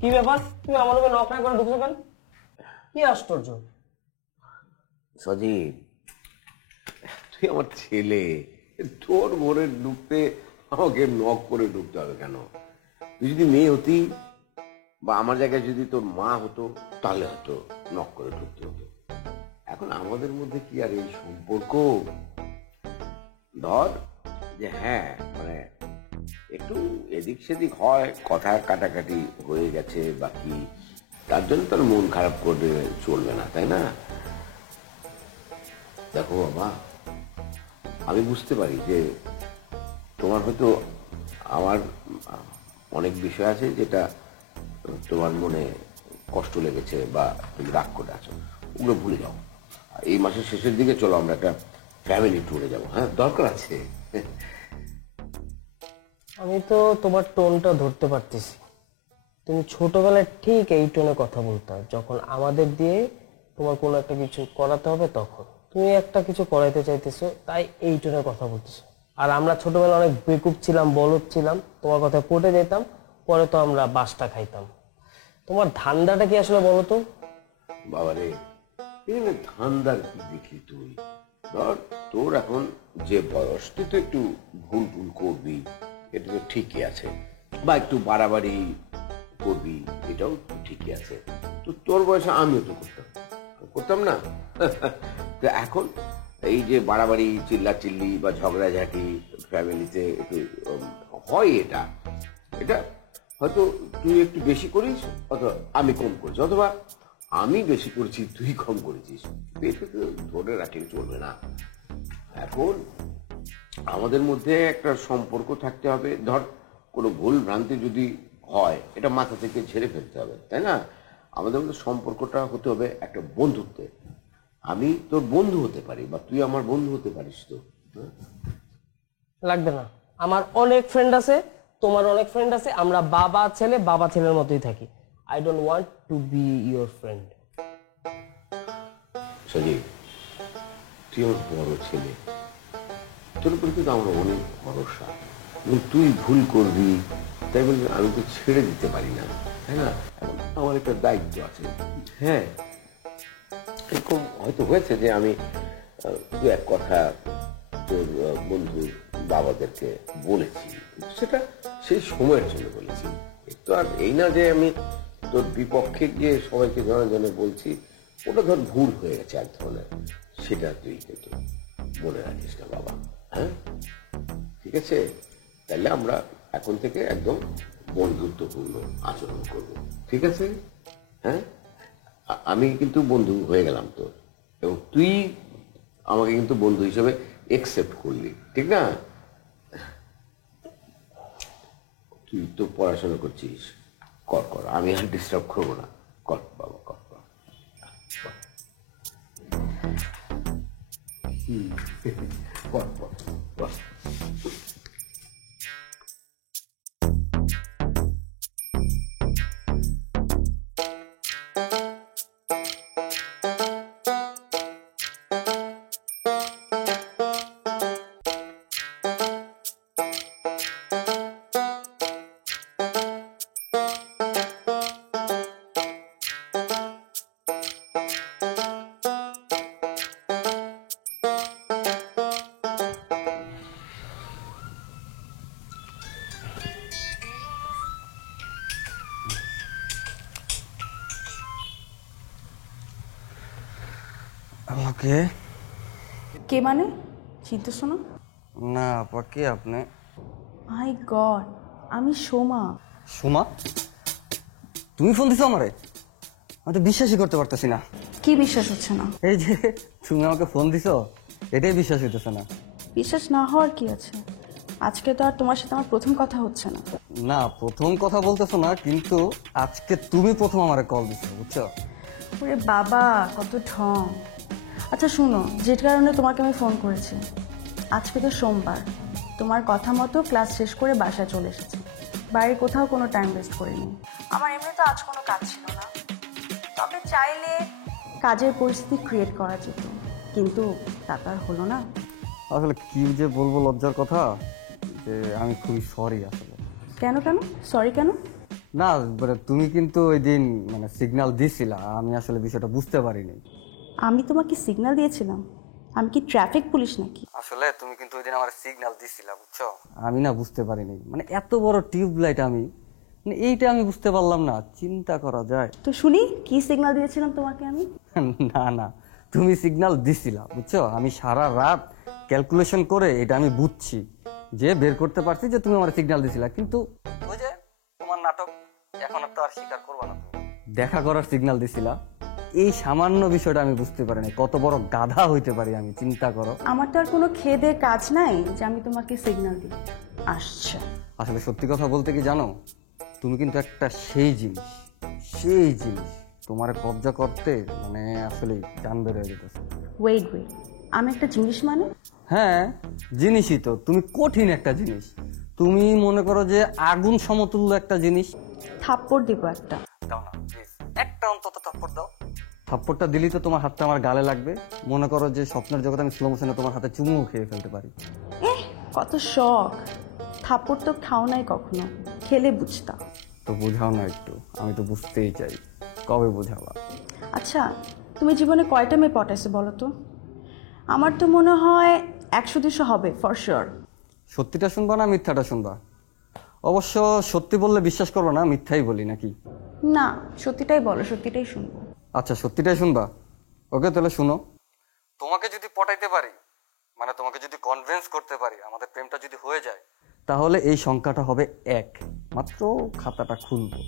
কি ব্যাপার, তুমি আমার উপর নক না করে ঢুকছো কেন? কি আশ্চর্য! সজীব, তুই আমার ছেলে, তোর ঘরে ঢুকতে আমাকে নক করে ঢুকতে হবে কেন? তুই যদি মেয়ে হতি বা আমার জায়গায় যদি তোর মা হতো তাহলে হয়তো নক করে ঢুকতে হতো। এখন আমাদের মধ্যে কি আর এই সম্পর্ক? ধর যে হ্যাঁ, মানে একটু এদিক সেদিক হয়, কথা কাটাকাটি হয়ে গেছে বাকি, তার জন্য তোর মন খারাপ করলে চলবে না, তাই না? দেখো বাবা, আমি বুঝতে পারি যে তোমার হয়তো আমার অনেক বিষয় আছে যেটা তোমার মনে কষ্ট লেগেছে বা তুমি রাগ করে আছো, ওগুলো ভুলে যাও। এই মাসের শেষের দিকে চলো আমরা একটা ফ্যামিলি ট্যুরে যাবো। হ্যাঁ, দরকার আছে। আমি তো তোমার টোনটা ধরতে পারতেছি। তুমি ছোটবেলায় ঠিক এই টোনে কথা বলতে, যখন আমাদের দিয়ে তোমার কোনো একটা কিছু করাতে হবে তখন তুমি একটা কিছু করাইতে চাইতেছো, তাই এই টোনে কথা বলতেছো। আর আমরা ছোটবেলায় অনেক বেকুব ছিলাম, বলদ ছিলাম, তোমার কথায় পটে যেতাম, পরে তো আমরা বাসটা খাইতাম। তোমার ধান্দাটা কি আসলে বলো তো? বাবারে, এখানে ধান্দার কি দেখি তুই? ধর তোর এখন যে বয়স, তুই তো একটু ভুল ভুল করবি, এটা তো ঠিকই আছে, বা একটু বাড়াবাড়ি করবি, এটাও ঠিকই আছে। তো তোর বয়সে আমিও তো করতাম না। তো এখন এই যে বাড়াবাড়ি, চিল্লাচিল্লি বা ঝগড়াঝাটি ফ্যামিলিতে একটু হয়, এটা এটা হয়তো তুই একটু বেশি করিস, অথবা আমি কম করছি, অথবা আমি বেশি করছি তুই কম করেছিস। এটা তো ধরে রাখলে চলবে না। এখন আমাদের মধ্যে একটা সম্পর্ক থাকতে হবে। ধর কোনো ভুল ভ্রান্তি যদি হয়, এটা মাথা থেকে ঝেড়ে ফেলতে হবে, তাই না? আমাদের মধ্যে সম্পর্কটা হতে হবে একটা বন্ধুত্বে। আমি তোর বন্ধু হতে পারি বা তুই আমার বন্ধু হতে পারিস। তো লাগবে না, আমার অনেক ফ্রেন্ড আছে, তোমার অনেক ফ্রেন্ড আছে, আমরা বাবা ছেলে বাবা ছেলের মতোই থাকি। I don't want to be your friend. Sajib, তুই আমার বড় ছেলে, তোর উপরে কিন্তু আমার অনেক ভরসা। এবং তুই ভুল করবি তাই বলবি আমি তো ছেড়ে দিতে পারি না, তাই না? এখন আমার একটা দায়িত্ব আছে। হ্যাঁ, এরকম হয়তো হয়েছে যে আমি দু এক কথা তোর বন্ধু বাবাদেরকে বলেছি, সেটা সেই সময়ের জন্য বলেছি। তো আর এই না যে আমি তোর বিপক্ষে গিয়ে সবাইকে জনে বলছি, ওটা ধর ভুল হয়ে গেছে এক ধরনের, সেটা তুই কিন্তু মনে রাখিস না বাবা। হ্যাঁ, ঠিক আছে? তাহলে আমরা এখন থেকে একদম বন্ধুত্বপূর্ণ আচরণ করব, ঠিক আছে? হ্যাঁ, আমি কিন্তু বন্ধু হয়ে গেলাম তোর, এবং তুই আমাকে কিন্তু বন্ধু হিসেবে একসেপ্ট করলি, ঠিক না? তুই তো পড়াশোনা করছিস, কর কর, আমি আর ডিস্টার্ব করবো না। কর বাবা, কর কর। কর কর কর। আমাকে কে মানে চিনতেছো না? না আপা, কে আপনি? মাই গড, আমি সোমা। সোমা, তুমি ফোন দিছো আমারে? আমি তো বিশ্বাসই করতে পারতেছি না। কি বিশ্বাস হচ্ছে না? এই যে তুমি আমাকে ফোন দিছো, এটাই বিশ্বাস হইতেছে না। বিশ্বাস না হওয়ার কি আছে? আজকে তো আর তোমার সাথে আমার প্রথম কথা হচ্ছে না। না, প্রথম কথা বলতেছো না, কিন্তু আজকে তুমি প্রথম আমারে কল দিছো, বুঝছো? ওরে বাবা, কত ঢং। আচ্ছা শুনো, যে কারণে তোমাকে আমি ফোন করেছি, আজকে তো সোমবার, তোমার কথা মতো ক্লাস শেষ করে বাসায় চলে এসেছি। বাইরে কোথাও কোনো টাইম ওয়েস্ট করিনি। আমার এমনি তো আজ কোনো কাজ ছিল না, তবে চাইলে কাজের পরিস্থিতি ক্রিয়েট করা যেত, কিন্তু তা তো আর হলো না। আসলে কি যে বলবো, লজ্জার কথা যে আমি খুবই সরি আসলে। কেন কেন সরি কেন? না তুমি কিন্তু ওই দিন মানে সিগন্যাল দিছিলা, আমি আসলে বিষয়টা বুঝতে পারিনি। আমি তোমাকে সিগন্যাল দিয়েছিলাম? আমি কি ট্রাফিক পুলিশ নাকি? আসলে তুমি কিন্তু ওই দিন আমার সিগন্যাল দিছিলা, বুঝছো? আমি না বুঝতে পারিনি, মানে এত বড় টিউব লাইট আমি, মানে এইটা আমি বুঝতে পারলাম না। চিন্তা করা যায়। তো শুনি কি সিগন্যাল দিয়েছিলাম তোমাকে আমি? না না, তুমি সিগন্যাল দিছিলা, বুঝছো? আমি সারা রাত ক্যালকুলেশন করে এটা আমি বুঝছি, যে বের করতে পারছি যে তুমি আমার সিগন্যাল দিছিলা, কিন্তু ওই যে তোমার নাটক, এখন তো আর স্বীকার করবা না। দেখা করার সিগন্যাল দিছিলা, এই সামান্য বিষয়টা আমি বুঝতে পারি না। কত বড় গাধা হইতে পারি আমি, চিন্তা করো। আমার তো আর কোনো খেদে কাজ নাই যে আমি তোমাকে সিগন্যাল দিই। আচ্ছা, আসলে সত্যি কথা বলতে কি জানো, তুমি কিন্তু একটা সেই জিনিস, সেই জিনিস তোমার কবজা করতে মানে আসলে জান বের হয়ে যেতেছে। ওয়েট, আমি একটা জিনিস মানে? হ্যাঁ, জিনিসই তো। তুমি কঠিন একটা জিনিস, তুমি মনে করো যে আগুন সমতুল্য একটা জিনিস। থাপ্পড় দিব একটা। দাও না প্লিজ, একটা অন্তত থাপ্পড় দাও। থাপ্পড়টা দিলি তো তোমার হাতটা আমার গালে লাগবে। মনে করো যে স্বপ্নের জগতে আমি স্লো মোশনে তোমার হাতে চুমুও খেয়ে ফেলতে পারি। কত শখ! থাপ্পড় তো খাও নাই কখনো, খেলে বুঝতা। তো বুঝাও না একটু, আমি তো বুঝতেই চাই, কবে বুঝাবা? আচ্ছা, তুমি জীবনে কয়টা মেয়ে পটাইছো বলো তো? আমার তো মনে হয় 100-200 হবে ফর শিওর। সত্যিটা শুনবা না মিথ্যাটা শুনবা? অবশ্য সত্যি বললে বিশ্বাস করবো না, মিথ্যাই বলি নাকি? না, সত্যিটাই বলো, সত্যিটাই শুনবো। আচ্ছা, সত্যিটাই শুনবা? ওকে, তাহলে শুনো। তোমাকে যদি পটাইতে পারি, মানে তোমাকে যদি কনভিন্স করতে পারি, আমাদের প্রেমটা যদি হয়ে যায়, তাহলে এই সংখ্যাটা হবে 1। মাত্র খাতাটা খুলবো।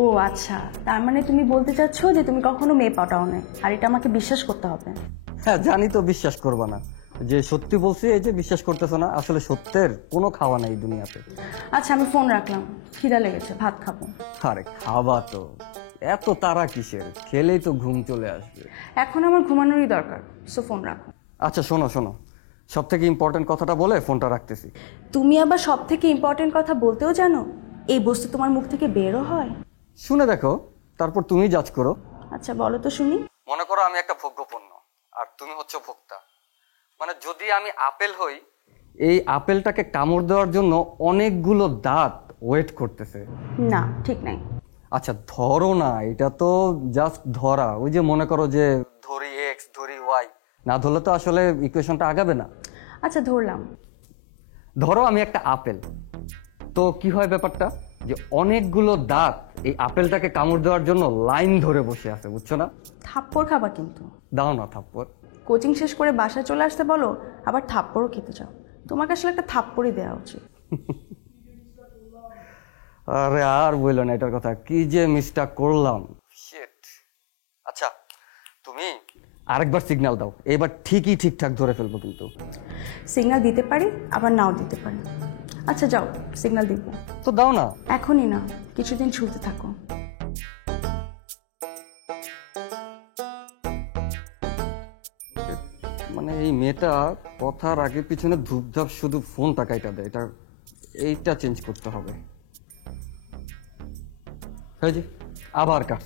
ও আচ্ছা, তার মানে তুমি বলতে চাচ্ছ যে তুমি কখনো মেয়ে পটাও না, আর এটা আমাকে বিশ্বাস করতে হবে? হ্যাঁ জানি তো বিশ্বাস করবা না, যে সত্যি বলছি এই যে বিশ্বাস করতেছো না। আসলে সত্যের কোনো খাওয়া নাই দুনিয়াতে। আচ্ছা, আমি ফোন রাখলাম, খিদা লেগেছে, ভাত খাবো। আরে খাবা তো, এত তারা কিসের? খেলেই তো ঘুম চলে আসবে। এখন আমার ঘুমানোরই দরকার, সো ফোন রাখো। আচ্ছা শোনো শোনো, সব থেকে ইম্পর্টেন্ট কথাটা বলে ফোনটা রাখতেছি। তুমি আবার সব থেকে ইম্পর্টেন্ট কথা বলতেও জানো? এই বস্তু তোমার মুখ থেকে বেরও হয়? শুনে দেখো, তারপর তুমি জাজ করো। আচ্ছা বলো তো শুনি। মনে করো আমি একটা ভোগ্যপণ্য, আর তুমি হচ্ছে ভোক্তা। মানে যদি আমি আপেল হই, এই আপেলটাকে কামড় দেওয়ার জন্য অনেকগুলো দাঁত ওয়েট করতেছে। না, ঠিক নাই। আচ্ছা ধরো না, এটা তো জাস্ট ধরা। ওই যে মনে করো যে ধরি এক্স ধরি ওয়াই, না ধরলে তো আসলে ইকুয়েশনটা আগাবে না। আচ্ছা ধরলাম। ধরো আমি একটা আপেল, তো কি হয় ব্যাপারটা যে অনেকগুলো দাঁত এই আপেলটাকে কামড় দেওয়ার জন্য লাইন ধরে বসে আছে, বুঝছো না? থাপ্পড় খাবা কিন্তু। দাও না থাপ্পড়। কোচিং শেষ করে বাসায় চলে আসতে বলো, আবার থাপ্পড়ও খেতে চাও। তোমাকে আসলে একটা থাপ্পড়ই দেওয়া উচিত। আরে আর বললো না এটার কথা, কি যে মিসটা করলাম। শিট। আচ্ছা তুমি আরেকবার সিগন্যাল দাও, এবার ঠিকই ঠিকঠাক ধরে ফেলবো কিন্তু। সিগন্যাল দিতে পারি, আবার নাও দিতে পারি। আচ্ছা যাও, সিগন্যাল দিব। তো দাও না। এখনই না, কিছুদিন ছুটতে থাকো। মানে এই মেয়েটা কথার আগে পিছনে ধূপধাপ শুধু ফোন টাকাইটা দেয়, এইটা চেঞ্জ করতে হবে। আবার কাট,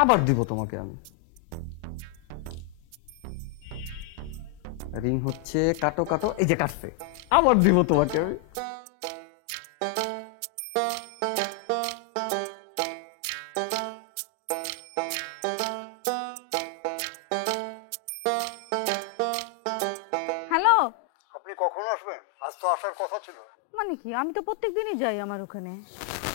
আবার দিব তোমাকে আমি। রিং হচ্ছে, কাটো কাটো, এই যে কাটছে, আবার দিব তোমাকে আমি। হ্যালো, আপনি কখন আসবেন? আজ তো আসার কথা ছিল। মানে কি, আমি তো প্রত্যেকদিনই যাই আমার ওখানে।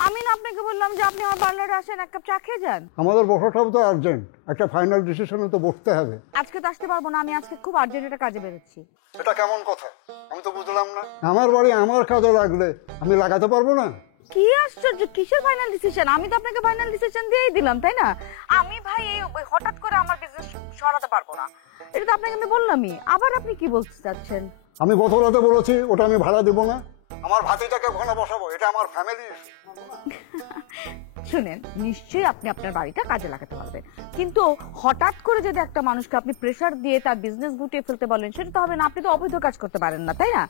আমি না আপনাকে বললাম যে আপনি আমার পার্লারে আসেন, এক কাপ চা খেয়ে যান। আমাদের বসাটাও তো আর্জেন্ট, একটা ফাইনাল ডিসিশনে তো বসতে হবে। আজকে তো আসতে পারবো না, আমি আজকে খুব আর্জেন্ট একটা কাজে বেরোচ্ছি। এটা কেমন কথা? আমি তো বুঝলাম না। আমার বাড়ি আমার কাজে লাগলে আমি লাগাতে পারবো না? কি আশ্চর্য, কিসের ফাইনাল ডিসিশন? আমি তো আপনাকে ফাইনাল ডিসিশন দিয়েই দিলাম, তাই না? আমি ভাই এই হঠাৎ করে আমার বিজনেস সরাতে পারবো না, এটা তো আপনাকে আমি বললামই। আবার আপনি কি বলতে চাচ্ছেন? আমি গত রাতে বলেছি ওটা আমি ভাড়া দেবো না। আমার ভাতিটাকে ওখানে বসাবো, এটা আমার ফ্যামিলি। শুনেন, নিশ্চয়ই আপনি আপনার বাড়িটা কাজে লাগাতে পারবেন, কিন্তু হঠাৎ করে যদি একটা মানুষকে আপনি প্রেসার দিয়ে তার বিজনেস গুটিয়ে ফেলতে বলেন, সেটা তো হবে না। আপনি তো অবৈধ কাজ করতে পারেন না, তাই না?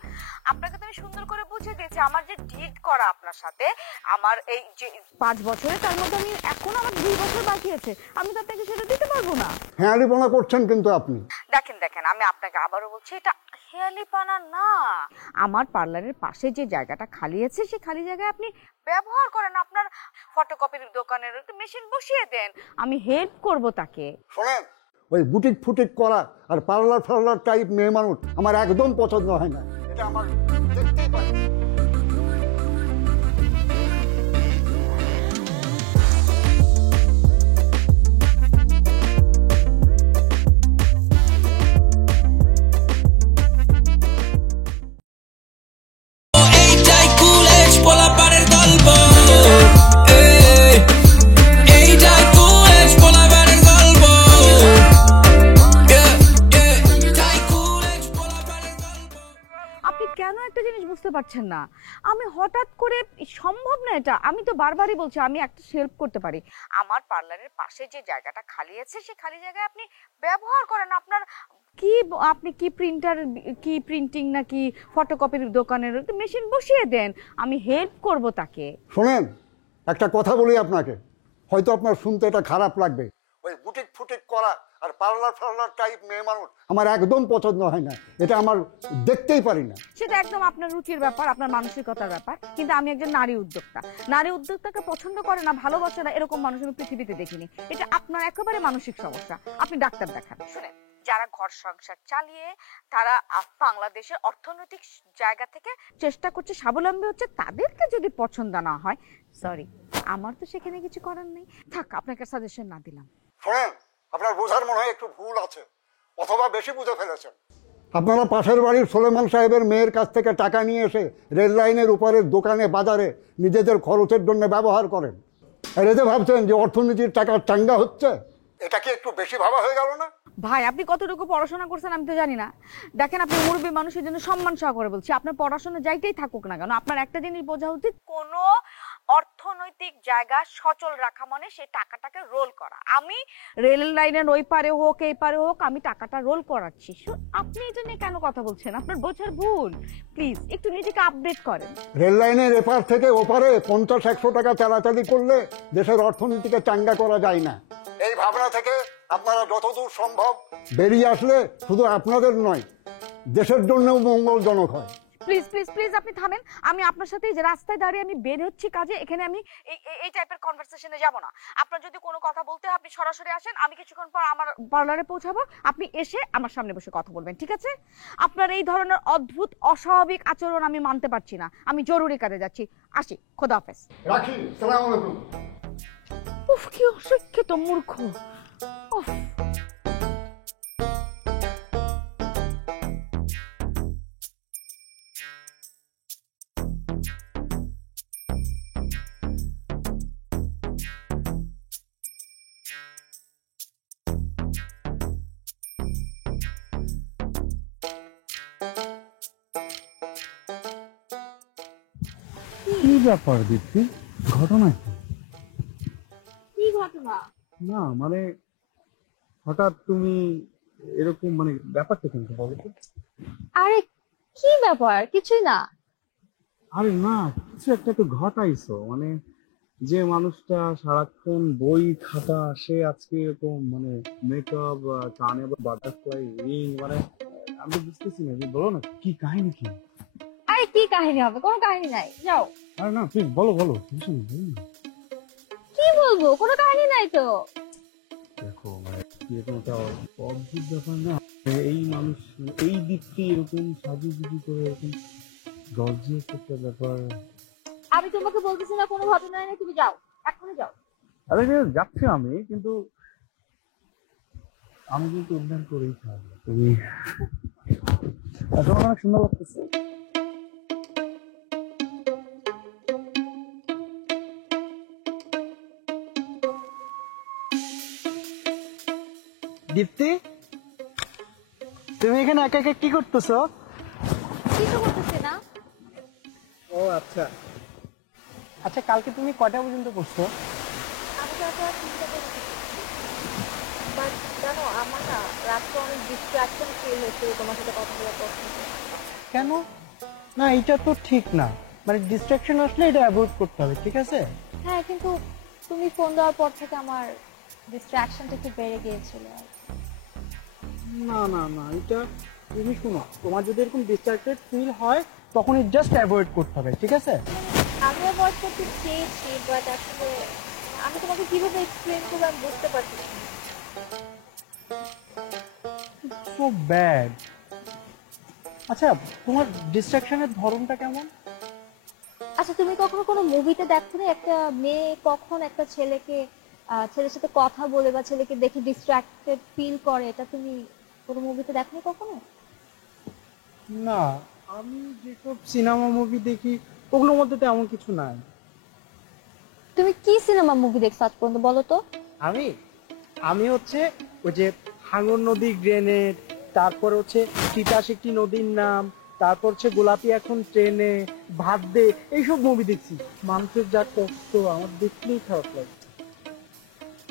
আপনাকে তো আমি সুন্দর করে বুঝিয়ে দিয়েছি, আমার যে ডিড করা আপনার সাথে, আমার এই যে 5 বছরে, তার মধ্যে আমি এখন আমার 2 বছর বাকি আছে, আমি তো আপনাকে সেটা দিতে পারবো না। হেয়ালিপনা করছেন কিন্তু আপনি। দেখেন দেখেন, আমি আপনাকে আবারও বলছি, এটা হেয়ালিপনা না। আমার পার্লারের পাশে যে জায়গাটা খালি আছে, সেই খালি জায়গায় আপনি ব্যবহার করেন, আপনার ফটোকপির দোকানের একটা মেশিন বসিয়ে দেন, আমি হেল্প করব তাকে। শোনেন, ওই বুটিক ফুটিক করা আর পার্লার ফার্লার টাইপ মেয়ে মানুষ আমার একদম পছন্দ হয় না। এটা আমার দেখতেই পাই। বুঝতে পারছেন না, আমি হঠাৎ করে সম্ভব না এটা। আমি তো বারবারই বলছি আমি একটা হেল্প করতে পারি। আমার পার্লারের পাশে যে জায়গাটা খালি আছে, সেই খালি জায়গায় আপনি ব্যবহার করেন, আপনার কি আপনি কি প্রিন্টার, কি প্রিন্টিং নাকি ফটোকপির দোকানের একটা মেশিন বসিয়ে দেন, আমি হেল্প করব তাকে। শোনেন, একটা কথা বলি আপনাকে, হয়তো আপনার শুনতে এটা খারাপ লাগবে, ওই বুটিক ফুটিক করা আর পার্লার ফার্লার টাইপ মেয়ে মানুষ আমার একদম পছন্দ হয় না। এটা আমার দেখতেই পারি না। সেটা একদম আপনার রুচির ব্যাপার, আপনার মানসিকতার ব্যাপার, কিন্তু আমি একজন নারী উদ্যোক্তা। নারী উদ্যোক্তাকে পছন্দ করে না, ভালোবাসে না, এরকম মানুষ আমি পৃথিবীতে দেখিনি। এটা আপনার একেবারে মানসিক সমস্যা, আপনি ডাক্তার দেখান। শুনেন, যারা ঘর সংসার চালিয়ে তারা বাংলাদেশের অর্থনৈতিক জায়গা থেকে চেষ্টা করছে, স্বাবলম্বী হচ্ছে, তাদেরকে যদি পছন্দ না হয়, সরি, আমার তো সেখানে কিছু করার নেই। থাক, আপনাকে সাজেশন না দিলাম। শোনেন, আপনার বোঝার মনে হয় একটু ভুল আছে, অথবা বেশি বুঝে ফেলেছেন। আপনারা পাশের বাড়ির সোলেমান সাহেবের মেয়ের কাছ থেকে টাকা নিয়ে এসে রেল লাইনের উপরের দোকানে বাজারে নিজেদের খরচের জন্য ব্যবহার করেন, আর এতে ভাবছেন যে অর্থনীতির টাকা চাঙ্গা হচ্ছে। এটা কি একটু বেশি ভাবা হয়ে গেল না? ভাই, আপনি কতটুকু পড়াশোনা করছেন আমি তো জানি না। দেখেন, আপনি মুরব্বী মানুষের জন্য সম্মান সহকারে বলছি, আপনার পড়াশোনা যাইতেই থাকুক না কেন, আপনার একটা জিনিস বোঝা উচিত, কোনো অর্থনৈতিক জায়গা সচল রাখা মানে সেই টাকাটাকে রোল করা। আমি রেল লাইনের ওই পারে হোক এই পারে হোক, আমি টাকাটা রোল করাচ্ছি। আপনি এটা নিয়ে কেন কথা বলছেন? আপনার বোঝার ভুল। প্লিজ একটু নিজেকে আপডেট করেন। রেল লাইনের এপার থেকে ওপারে 50-100 টাকা চালাচালি করলে দেশের অর্থনীতিকে চাঙ্গা করা যায় না। এই ভাবনা থেকে আপনারা যতদূর সম্ভব বেরিয়ে আসলে শুধু আপনাদের নয়, দেশের জন্যও মঙ্গলজনক হয়। প্লিজ প্লিজ প্লিজ আপনি থামেন। আমি আপনার সাথে যে রাস্তায় দাঁড়িয়ে আমি বের হচ্ছি কাজে, এখানে আমি এই টাইপের কনভারসেশনে যাব না। আপনার যদি কোনো কথা বলতে হয় আপনি সরাসরি আসেন, আমি কিছুক্ষণ পর আমার পার্লারে পৌঁছাবো, আপনি এসে আমার সামনে বসে কথা বলবেন, ঠিক আছে? আপনার এই ধরনের অদ্ভুত অস্বাভাবিক আচরণ আমি মানতে পারছি না। আমি জরুরি কাজে যাচ্ছি, আসি, খোদা হাফেজ। রাখি, সালাম আলাইকুম। উফ, কি অশিক্ষিত মূর্খ। উফ। কি ব্যাপার দীপ্তি, ঘটনা কি? কি ঘটনা? না মানে হঠাৎ তুমি এরকম, মানে ব্যাপারটা কিন্তু বলো তো। আরে কি ব্যাপার? কিছুই না। আরে না, কিছু একটা তো ঘটাইছো, মানে যে মানুষটা সারাক্ষণ বই খাতা, সে আজকে এরকম মানে মেকআপ, কানে আবার বাটারফ্লাই রিং, মানে আমি তো বুঝতেছি না, বলো না কি কাহিনী কি? আরে কি কাহিনী হবে? কোনো কাহিনী নাই, যাও। আরে না প্লিজ বলো বলো, কিছু না। কি বলবো? কোনো কাহিনী নাই তো। দেখো মানে এরকম একটা অদ্ভুত ব্যাপার না, এই মানুষ এই দিকটি এরকম সাজুগুজু করে এরকম গর্জিয়াস একটা ব্যাপার। আমি তোমাকে বলতেছি না কোনো ঘটনা নেই, তুমি যাও, এখনই যাও। আরে যাচ্ছি আমি, কিন্তু উদ্ধার করেই থাকবো। তুমি তোমার অনেক সুন্দর লাগতেছে। দীপ্তি, তুমি এখানে একা একা কি করতেছো? কিছু করতেছি না। ও আচ্ছা আচ্ছা, কালকে তুমি কয়টা পর্যন্ত পড়ছো? আমি তো এখন চিন্তা করছি, বাট জানো আমার না রাত্রে অনেক ডিস্ট্রাকশন ফিল হচ্ছে তোমার সাথে কথা বলার পর থেকে। কেন? না এটা তো ঠিক না, মানে ডিস্ট্রাকশন আসলে এটা অ্যাভয়েড করতে হবে, ঠিক আছে? হ্যাঁ, কিন্তু তুমি ফোন দেওয়ার পর থেকে আমার ডিস্ট্রাকশনটা একটু বেড়ে গিয়েছিল। না না না, এটা তুমি শোনো, তোমার যদি এরকম ডিস্ট্রাক্টেড ফিল হয় তখন জাস্ট অ্যাভয়েড করতে হবে, ঠিক আছে? আমি অ্যাভয়েড করতে চেয়েছি, বাট আসলে আমি তোমাকে কিভাবে এক্সপ্লেন করবো আমি বুঝতে পারছি না। So bad. আচ্ছা, তোমার ডিস্ট্রাকশনের ধরনটা কেমন? আচ্ছা, তুমি কখনো কোনো মুভিতে দেখো না একটা মেয়ে কখন একটা ছেলের সাথে কথা বলে বা ছেলেকে দেখে ডিস্ট্রাক্টেড ফিল করে, এটা তুমি কোনো মুভিতে দেখো না কখনো? না, আমি যেসব সিনেমা মুভি দেখি ওগুলোর মধ্যে তেমন কিছু নাই। তুমি কি সিনেমা মুভি দেখছো আজ পর্যন্ত বলো তো? আমি হচ্ছে ওই যে হাঙ্গর নদী, গ্রেনেড, তারপর হচ্ছে তিতাস একটি নদীর নাম, তারপর হচ্ছে গোলাপি এখন ট্রেনে, ভাত দে, এইসব মুভি দেখছি। মানুষের যা কষ্ট আমার দেখলেই খারাপ লাগে।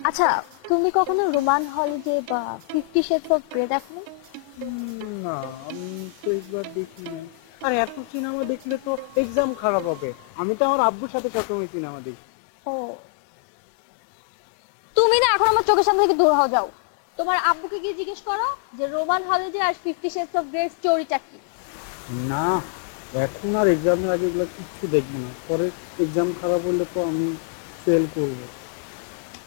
আচ্ছা, তুমি কখনো রোমান হলিডে বা 50 শেডস অফ গ্রে দেখো? না, আমি তো একবার দেখি না। আর এত সিনেমা দেখলে তো এক্সাম খারাপ হবে। আমি তো আমার আব্বুর সাথে সবসময় সিনেমা দেখি। ও, তুমি না এখন আমার চোখের সামনে থেকে দূর হও, যাও। তোমার আব্বুকে গিয়ে জিজ্ঞেস করো যে রোমান হলিডে আর 50 শেডস অফ গ্রে স্টোরিটা কি। না, এখন আর এক্সামের আগে এগুলো কিচ্ছু দেখবো না, পরে এক্সাম খারাপ হলে তো আমি ফেল করবো।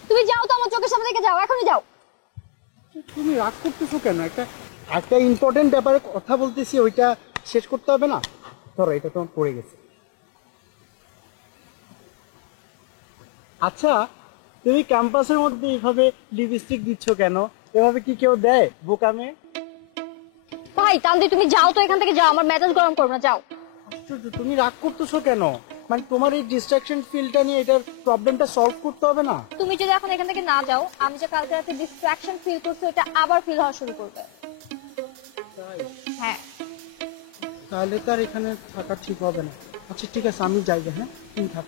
তুমি যাও তো, আমার চোখের সামনে থেকে যাও, এখনই যাও। তুমি রাগ করতেছো কেন? একটা ইম্পর্টেন্ট ব্যাপারে কথা বলতেছি, ওইটা শেষ করতে হবে না? ধরো, এটা তোমার পড়ে গেছে। আচ্ছা, তুমি ক্যাম্পাসের মধ্যে এইভাবে লিপস্টিক দিচ্ছ কেন? এভাবে কি কেউ দেয় বোকামে? ভাই তালদি, তুমি যাও তো, এখান থেকে যাও, আমার মেজাজ গরম করবে না, যাও। আশ্চর্য, তুমি রাগ করতেছো কেন? মানে তোমার এই ডিস্ট্রাকশন ফিলটা নিয়ে এটার প্রবলেমটা সলভ করতে হবে না? তুমি যদি এখন এখান থেকে না যাও, আমি যে কালকে রাতে ডিস্ট্রাকশন ফিল করছি ওটা আবার ফিল হওয়া শুরু করবে। হ্যাঁ, তাহলে তো আর এখানে থাকা ঠিক হবে না। আচ্ছা ঠিক আছে, আমি যাই। হ্যাঁ, তুমি থাক।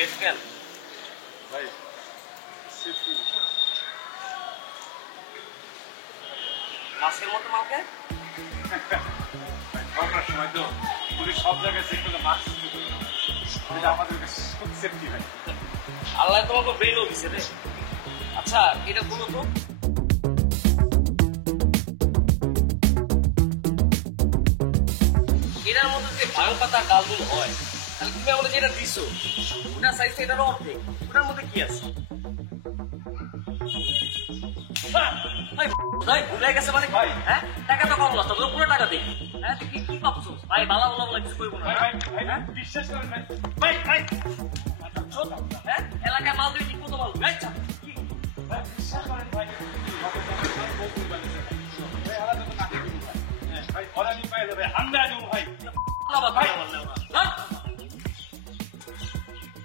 গেট কেন ভাই মাছের মতো মাকে করোনার সময় তো পুলিশ সব জায়গায় চেক করলে মাস্ক এটা আমাদের খুব সেফটি ভাই। আল্লাহ তোমাকে ব্রেনও দিছে রে। আচ্ছা এটা বলো তো এটার মধ্যে যে ভাঙ পাতা ডালগুলো হয় তাহলে তুমি আমাদের যেটা দিছো ওটা সাইজ এটারও অর্ধেক ওটার মধ্যে কি আছে? ভাই ভুলে গেছে মানে ভাই হ্যাঁ টাকা তো কম নষ্ট পুরো টাকা দিই হ্যাঁ তুই কি ভাবছো ভাই বালা বলা কিছু করবো না বিশ্বাস করেন ভাই ভাই ভাই হ্যাঁ এলাকায় মাল দিয়ে ঠিক মতো মাল আচ্ছা কি ভাই বিশ্বাস করেন ভাই ভাই ওরা নি পাই যাবে আমরা আনবো ভাই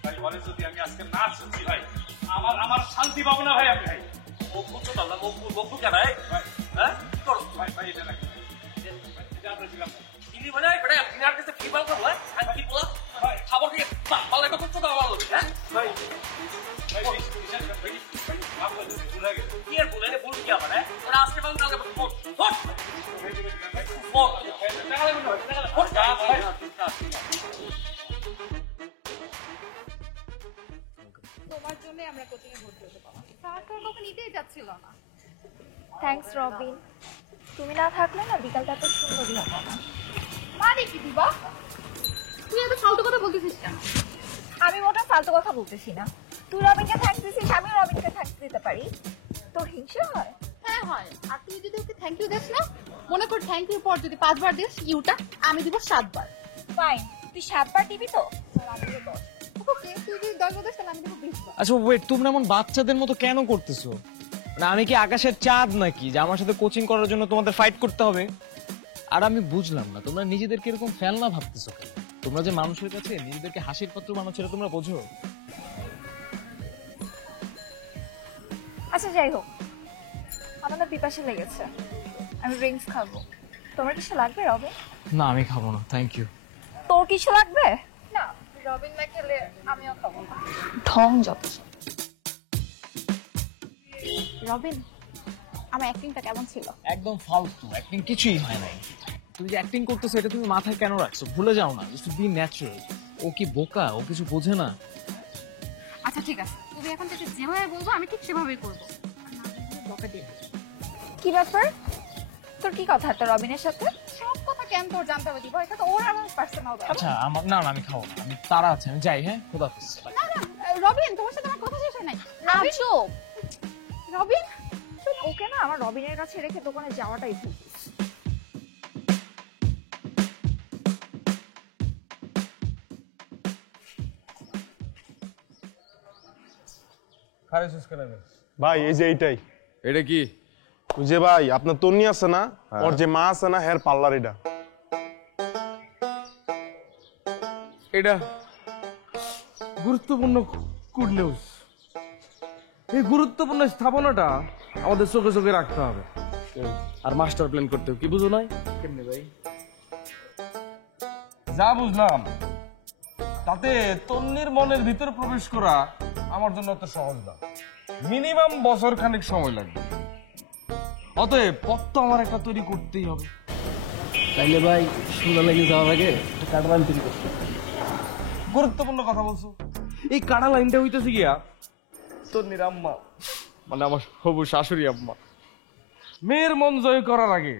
ভাই বলে যদি আমি আজকে না শুনছি ভাই আমার শান্তি পাবো না ভাই আমি ভাই মকবুল তো দাদা মকবুল কেন হ্যাঁ কি করো ভাই ভাই এটা রাখি এটা আমরা দিলাম কিনি বানাই বড় আপনি আর কাছে কি বাল করো আর কি বলা খাবার দিয়ে পালে কত ছোট বাল হ্যাঁ ভাই ভাই বিশ্বাস করেন ভাই ভাই মাফ করে দিন ভুল হয়ে গেছে কি আর বলে রে ভুল কি আবার হ্যাঁ ওরা আজকে বাল কালকে ফোট ফোট তোমার জন্য আমরা কোচিং এ ভর্তি হতে পারলাম স্যার তো কখন নিতেই যাচ্ছিল না। থ্যাঙ্কস রবিন, তুমি না থাকলে না বিকালটা এত সুন্দরই হতো না। মানে কি দিবা? তুই এত ফালতু কথা বলতেছিস কেন? আমি মোটা ফালতু কথা বলতেছি না। তুই রবিনকে থ্যাঙ্কস দিছিস, আমি রবিনকে থ্যাঙ্কস দিতে পারি। তোর হিংসা হয়? হ্যাঁ হয়। আর তুই যদি ওকে থ্যাংক ইউ দিস না, মনে কর থ্যাংক ইউর পর যদি 5 বার দিস ইউটা, আমি দিব 7 বার। ফাইন, তুই 7 বার দিবি তো? আমি দিব 10। ওকে, তুই যদি 10 বার দিস তাহলে আমি দিব 20 বার। আচ্ছা ওয়েট, তোমরা এমন বাচ্চাদের মতো কেন করতেছো? মানে আমি কি আকাশের চাঁদ নাকি যে আমার সাথে কোচিং করার জন্য তোমাদের ফাইট করতে হবে? আর আমি বুঝলাম না তোমরা নিজেদেরকে এরকম ফেলনা ভাবতেছো কেন? তোমরা যে মানুষের কাছে নিজেদেরকে হাসির পাত্র বানাচ্ছো এটা তোমরা বোঝো? আচ্ছা যাই হোক, আমার না পিপাসা লেগেছে, আমি ড্রিঙ্কস খাবো। তোমার কিছু লাগবে রবিন? না আমি খাবো না, থ্যাংক ইউ। তোর কিছু লাগবে? না, রবিন না খেলে আমিও খাবো না। ঢং যত। রবিন, আমার অ্যাক্টিংটা কেমন ছিল? একদম ফালতু, অ্যাক্টিং কিছুই হয় নাই। তুমি যে অ্যাক্টিং করতেছো এটা তুমি মাথায় কেন রাখছো? ভুলে যাও না, জাস্ট বি ন্যাচারাল। ও কি বোকা? ও কিছু বোঝে না। আচ্ছা ঠিক আছে, তুমি এখন থেকে যেভাবে বলবো আমি ঠিক সেভাবেই করবো। বকা দিয়ে কি ব্যাপার? তোর কি কথা একটা রবিনের সাথে? সব কথা কেন তোর জানতে হবে দিব? এটা তো ওর আমার পার্সোনাল ব্যাপার। আচ্ছা আমার না না আমি খাবো না, আমি তারা আছে, আমি যাই। হ্যাঁ খোদা হাফেজ। না না রবিন, তোমার সাথে আমার কথা শেষ হয় নাই। চুপ। রবিন, ওকে না আমার রবিনের কাছে রেখে দোকানে যাওয়াটাই ভুল। ভাই এই যে এইটাই। এটা কি? ওই যে ভাই আপনার তন্নি আছে না, ওর যে মা আছে না, হের পার্লার এটা। এটা গুরুত্বপূর্ণ গুড নিউজ। এই গুরুত্বপূর্ণ স্থাপনাটা আমাদের চোখে চোখে রাখতে হবে আর মাস্টার প্ল্যান করতে হবে। কি বুঝো নাই? কেমনে ভাই? যা বুঝলাম তাতে তন্নির মনের ভিতরে প্রবেশ করা আমার জন্য অত সহজ না, মিনিমাম বছর খানিক সময় লাগবে। অতএব পথ তো আমার একটা তৈরি করতেই হবে। তাইলে ভাই সুন্দর লাগে যাওয়ার আগে একটা কাটা লাইন তৈরি করতে। গুরুত্বপূর্ণ কথা বলছো। এই কাটা লাইনটা হইতেছে গিয়া তন্নির আম্মা, মানে আমার হবু শাশুড়ি আম্মা, মেয়ের মন জয় করার আগে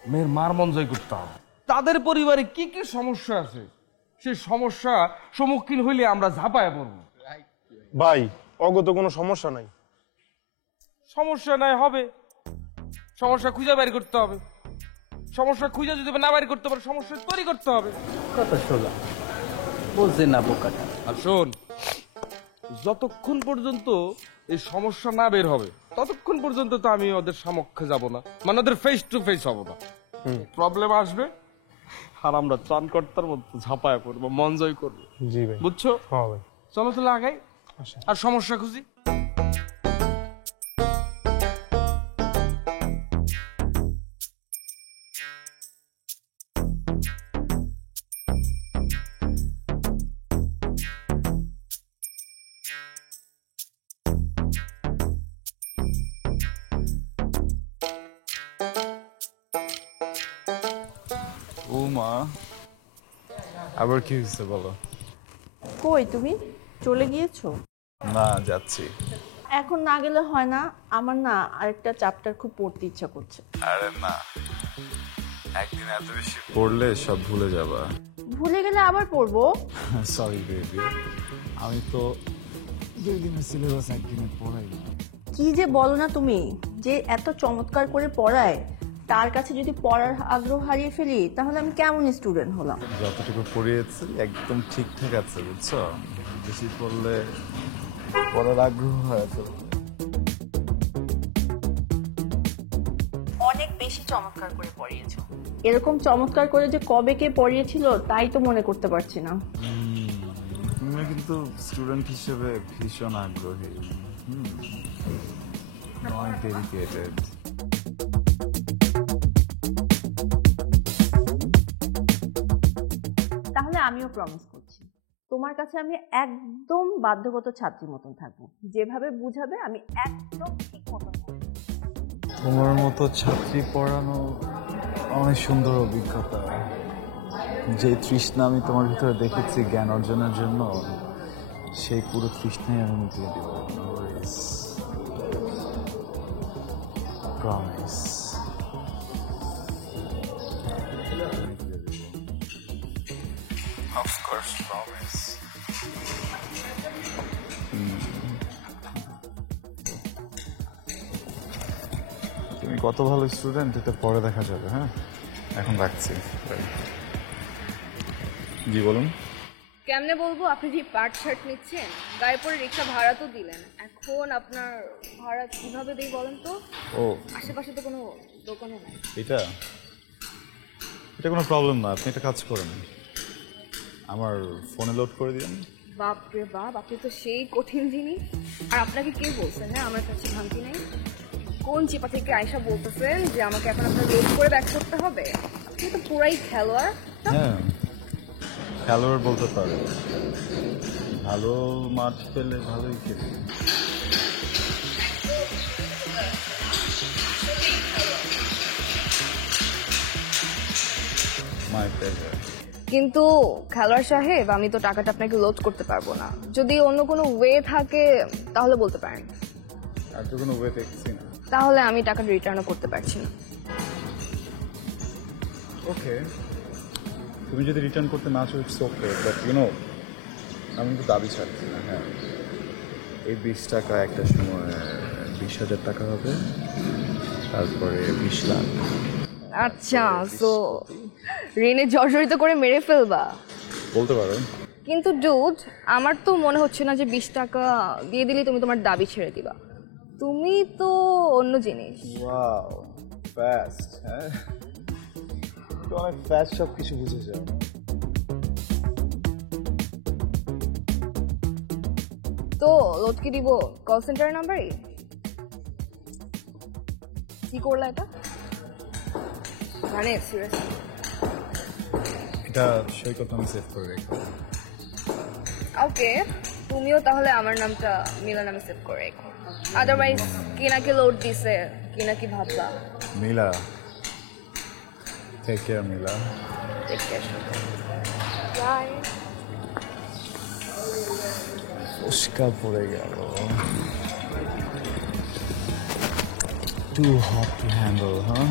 মেয়ের মার মন জয় করতে হবে। তাদের পরিবারে কি কি সমস্যা আছে সেই সমস্যা সম্মুখীন হইলে আমরা ঝাঁপায় পড়বো। ভাই অগত কোনো সমস্যা নাই। সমস্যা নাই হবে, সমস্যা খুঁজে বের করতে হবে। সমস্যা খুঁজে যদি না বের করতে পারে সমস্যা তৈরি করতে হবে। কথা শোনা বলছে না বোকাটা। আর শোন, যতক্ষণ পর্যন্ত এই সমস্যা না বের হবে ততক্ষণ পর্যন্ত তো আমি ওদের সমক্ষে যাব না, মানে ওদের ফেস টু ফেস হবো না। প্রবলেম আসবে আর আমরা ত্রাণকর্তার মতো ঝাঁপায় পড়বো, মন জয় করবো। জি ভাই, বুঝছো? হ্যাঁ ভাই। চলো তাহলে আগাই আর সমস্যা খুঁজি। ও মা, আবার কি হয়েছে বলো? কই তুমি চলে গিয়েছো? না, যাচ্ছি। এখন না গেলে হয় না, আমার না আরেকটা চ্যাপ্টার খুব পড়তে ইচ্ছা করছে। আরে না, একদিন এত বেশি পড়লে সব ভুলে যাবা। ভুলে গেলে আবার পড়বো। সরি বেবি, আমি তো 2 দিনের সিলেবাস একদিনে পড়াই না। কি যে বলো না তুমি, যে এত চমৎকার করে পড়ায় তার কাছে যদি পড়ার আগ্রহ হারিয়ে ফেলি তাহলে আমি কেমন স্টুডেন্ট হলাম? যতটুকু পড়িয়েছি একদম ঠিকঠাক আছে, বুঝছো? বেশি পড়লে পড়ার আগ্রহ হয় তো। অনেক বেশি চমৎকার করে পড়িয়েছো। এরকম চমৎকার করে যে কবে কে পড়িয়েছিল তাই তো মনে করতে পারছি না। তুমি কিন্তু স্টুডেন্ট হিসেবে ভীষণ আগ্রহী, অনেক ডেডিকেটেড। তাহলে আমিও প্রমিস করছি, তোমার কাছে আমি একদম বাধ্যগত ছাত্রীর মতন থাকবো। যেভাবে বুঝাবে আমি একদম ঠিক মতন করবো। তোমার মতো ছাত্রী পড়ানো অনেক সুন্দর অভিজ্ঞতা। যে তৃষ্ণা আমি তোমার ভিতরে দেখেছি জ্ঞান অর্জনের জন্য, সেই পুরো তৃষ্ণাই আমি মিটিয়ে দেব। প্রমিস। Of course, promise. তুমি কত ভালো স্টুডেন্ট এটা পরে দেখা যাবে। হ্যাঁ, এখন রাখছি। জি বলুন। কেমনে বলবো, আপনি যে পাট শার্ট নিচ্ছেন, গায়ে পরে রিক্সা ভাড়া তো দিলেন, এখন আপনার ভাড়া কিভাবে দেই বলেন তো? ও, আশেপাশে তো কোনো দোকানে নাই। এটা কোনো প্রবলেম না, আপনি একটা কাজ করেন, আমার ফোনে লোড করে দিন। বাপরে বাপ, আপনি তো সেই কঠিন জিনিস। আর আপনাকে কে বলছেন না আমার কাছে ভাঙতি নেই? কোন চিপা থেকে আয়সা বলতেছেন যে আমাকে এখন আপনার লোড করে ব্যাক করতে হবে? আপনি তো পুরাই খেলোয়াড়। হ্যাঁ, খেলোয়াড় বলতে পারে, ভালো মাঠ পেলে ভালোই খেলি। My pleasure. কিন্তু খেলোয়াড় সাহেব, আমি তো টাকাটা আপনাকে লোড করতে পারবো না। যদি অন্য কোনো ওয়ে থাকে তাহলে বলতে পারেন। আর তো কোনো ওয়ে দেখছি না। তাহলে আমি টাকাটা রিটার্নও করতে পারছি না। ওকে, তুমি যদি রিটার্ন করতে না চাও ইটস ওকে, বাট আমি কিন্তু দাবি ছাড়ছি না। হ্যাঁ, এই 20 টাকা একটা সময় 20,000 টাকা হবে, তারপরে 20 লাখ। আচ্ছা, সো ঋণে জর্জরিত করে মেরে ফেলবা বলতে পারো। কিন্তু ডুড, আমার তো মনে হচ্ছে না যে 20 টাকা দিয়ে দিলেই তুমি তোমার দাবি ছেড়ে দিবা। তুমি তো অন্য জিনিস। Wow, fast. হ্যাঁ, তো অনেক ফাস্ট সব কিছু বুঝে যাও। তো লোড কি দিব কল সেন্টারের নাম্বারে? কি করলা এটা? মানে সিরিয়াসলি এটা সৈকত নামে সেভ করে রেখো। ওকে, তুমিও তাহলে আমার নামটা মিলা নামে সেভ করে রেখো। আদারওয়াইজ কি নাকি লোড দিছে, কি নাকি ভাববা। Mila, take care Mila. Take care. Bye. উস্কা পড়ে গেল। Too hot to handle, huh?